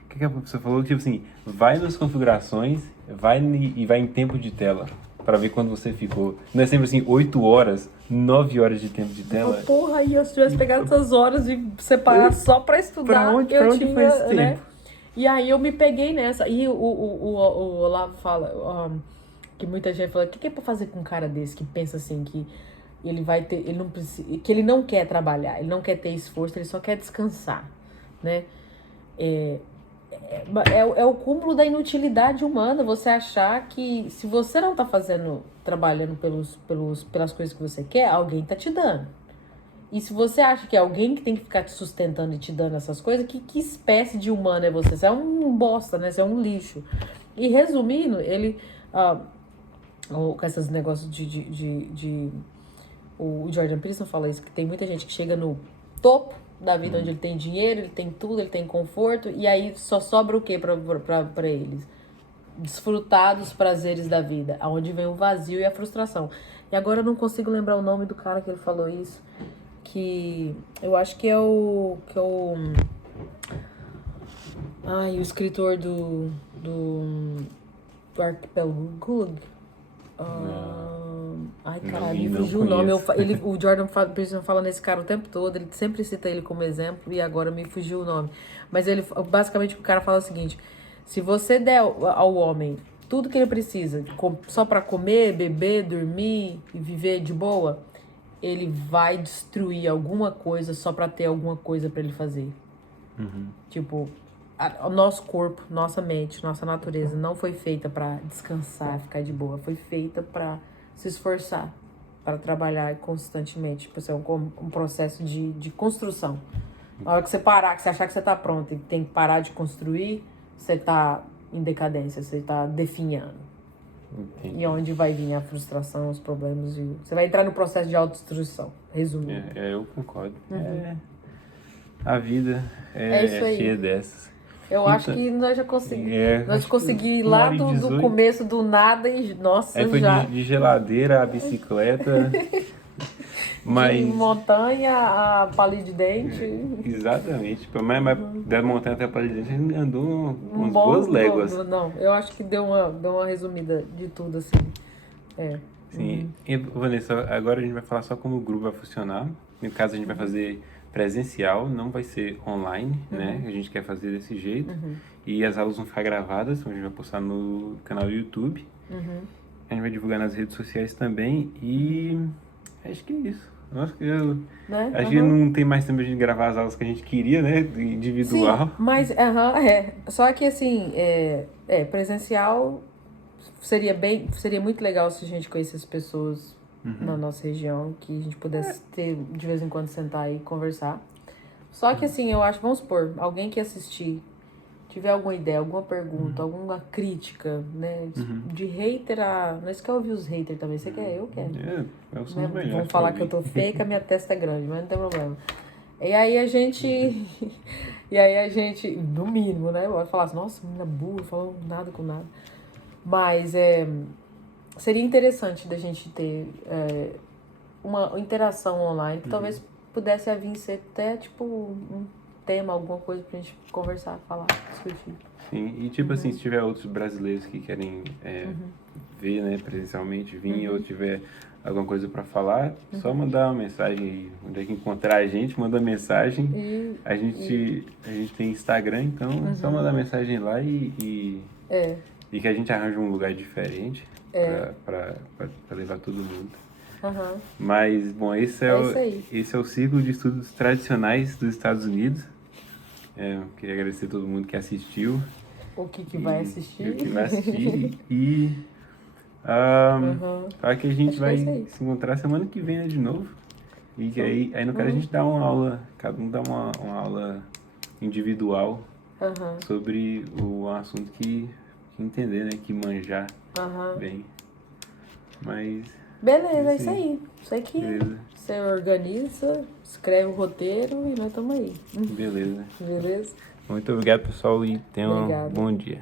o que a pessoa falou? Tipo assim, vai nas configurações, vai em tempo de tela. Pra ver quando você ficou. Não é sempre assim, 8 horas, 9 horas de tempo de tela. Porra, aí eu se tivesse pegado essas horas e separar só pra estudar, pra onde foi esse tempo? Né? E aí eu me peguei nessa. E o Olavo fala, que muita gente fala, o que é pra fazer com um cara desse que pensa assim, que ele vai ter, ele não precisa, que ele não quer trabalhar, ele não quer ter esforço, ele só quer descansar, né? É o cúmulo da inutilidade humana, você achar que se você não tá trabalhando pelas coisas que você quer, alguém tá te dando. E se você acha que é alguém que tem que ficar te sustentando e te dando essas coisas, que espécie de humano é você? Você é um bosta, né? Você é um lixo. E resumindo, ele... com esses negócios o Jordan Peterson fala isso, que tem muita gente que chega no topo da vida, onde ele tem dinheiro, ele tem tudo, ele tem conforto, e aí só sobra o que pra eles? Desfrutar dos prazeres da vida, aonde vem o vazio e a frustração. E agora eu não consigo lembrar o nome do cara que ele falou isso, que eu acho que é o o escritor do Arquipélago Gulag. Ai, caralho, me fugiu o nome. O Jordan Peterson fala nesse cara o tempo todo, ele sempre cita ele como exemplo e agora me fugiu o nome. Mas ele, basicamente, o cara fala o seguinte: se você der ao homem tudo que ele precisa, só pra comer, beber, dormir e viver de boa, ele vai destruir alguma coisa só pra ter alguma coisa pra ele fazer. Tipo, o nosso corpo, nossa mente, nossa natureza não foi feita pra descansar, ficar de boa. Foi feita pra se esforçar, para trabalhar constantemente. Tipo, isso é um processo de construção. Na hora que você parar, que você achar que você tá pronto e tem que parar de construir, você tá em decadência, você tá definhando. Entendi. E onde vai vir a frustração, os problemas. Você vai entrar no processo de autodestruição, resumindo. Eu concordo. A vida é cheia dessas. Eu acho que nós já conseguimos. Nós conseguimos ir lá do começo do nada e, nossa, foi já. De geladeira a bicicleta. De montanha a palito de dente. Exatamente. Mas da montanha até a palito de dente, a gente andou umas 2 léguas. Não, eu acho que deu uma resumida de tudo, assim. Sim. E, Vanessa, agora a gente vai falar só como o grupo vai funcionar. No caso, a gente vai fazer presencial, não vai ser online, né? A gente quer fazer desse jeito. E as aulas vão ficar gravadas, então a gente vai postar no canal do YouTube. A gente vai divulgar nas redes sociais também. E acho que é isso. Nossa, acho que não tem mais tempo de gravar as aulas que a gente queria, né? Individual. Sim, mas, Só que, assim, presencial seria muito legal se a gente conhecesse pessoas na nossa região, que a gente pudesse ter, de vez em quando, sentar e conversar. Só que, assim, eu acho, vamos supor, alguém que assistir tiver alguma ideia, alguma pergunta, alguma crítica, né? De hater a... Nós quer ouvir os haters também, você quer? Eu quero. Eu sou os melhores. Vão falar que eu tô feia, que a minha testa é grande, mas não tem problema. E aí a gente... E aí a gente, no mínimo, né? Vai falar assim, nossa, menina burra, falou nada com nada. Mas seria interessante da gente ter uma interação online que talvez pudesse vir ser até, tipo, um tema, alguma coisa pra gente conversar, falar, discutir. Sim, e tipo assim, se tiver outros brasileiros que querem ver, né, presencialmente, vir, ou tiver alguma coisa pra falar, só mandar uma mensagem aí. Onde é que encontrar a gente, manda mensagem. A gente tem Instagram, então é só mandar mensagem lá e que a gente arranja um lugar diferente pra levar todo mundo. Mas, bom, esse é o Círculo de Estudos Tradicionais dos Estados Unidos. Eu queria agradecer a todo mundo que assistiu. O que vai assistir. O que vai assistir. E falar que a gente vai se encontrar semana que vem, né, de novo. E que aí no caso a gente dá uma aula, cada um dá uma aula individual sobre o assunto que entender, né, que manjar bem. Mas... Beleza, é isso aí. Isso aqui. Você organiza, escreve o roteiro e nós estamos aí. Beleza. Beleza? Muito obrigado, pessoal, e tenham um bom dia.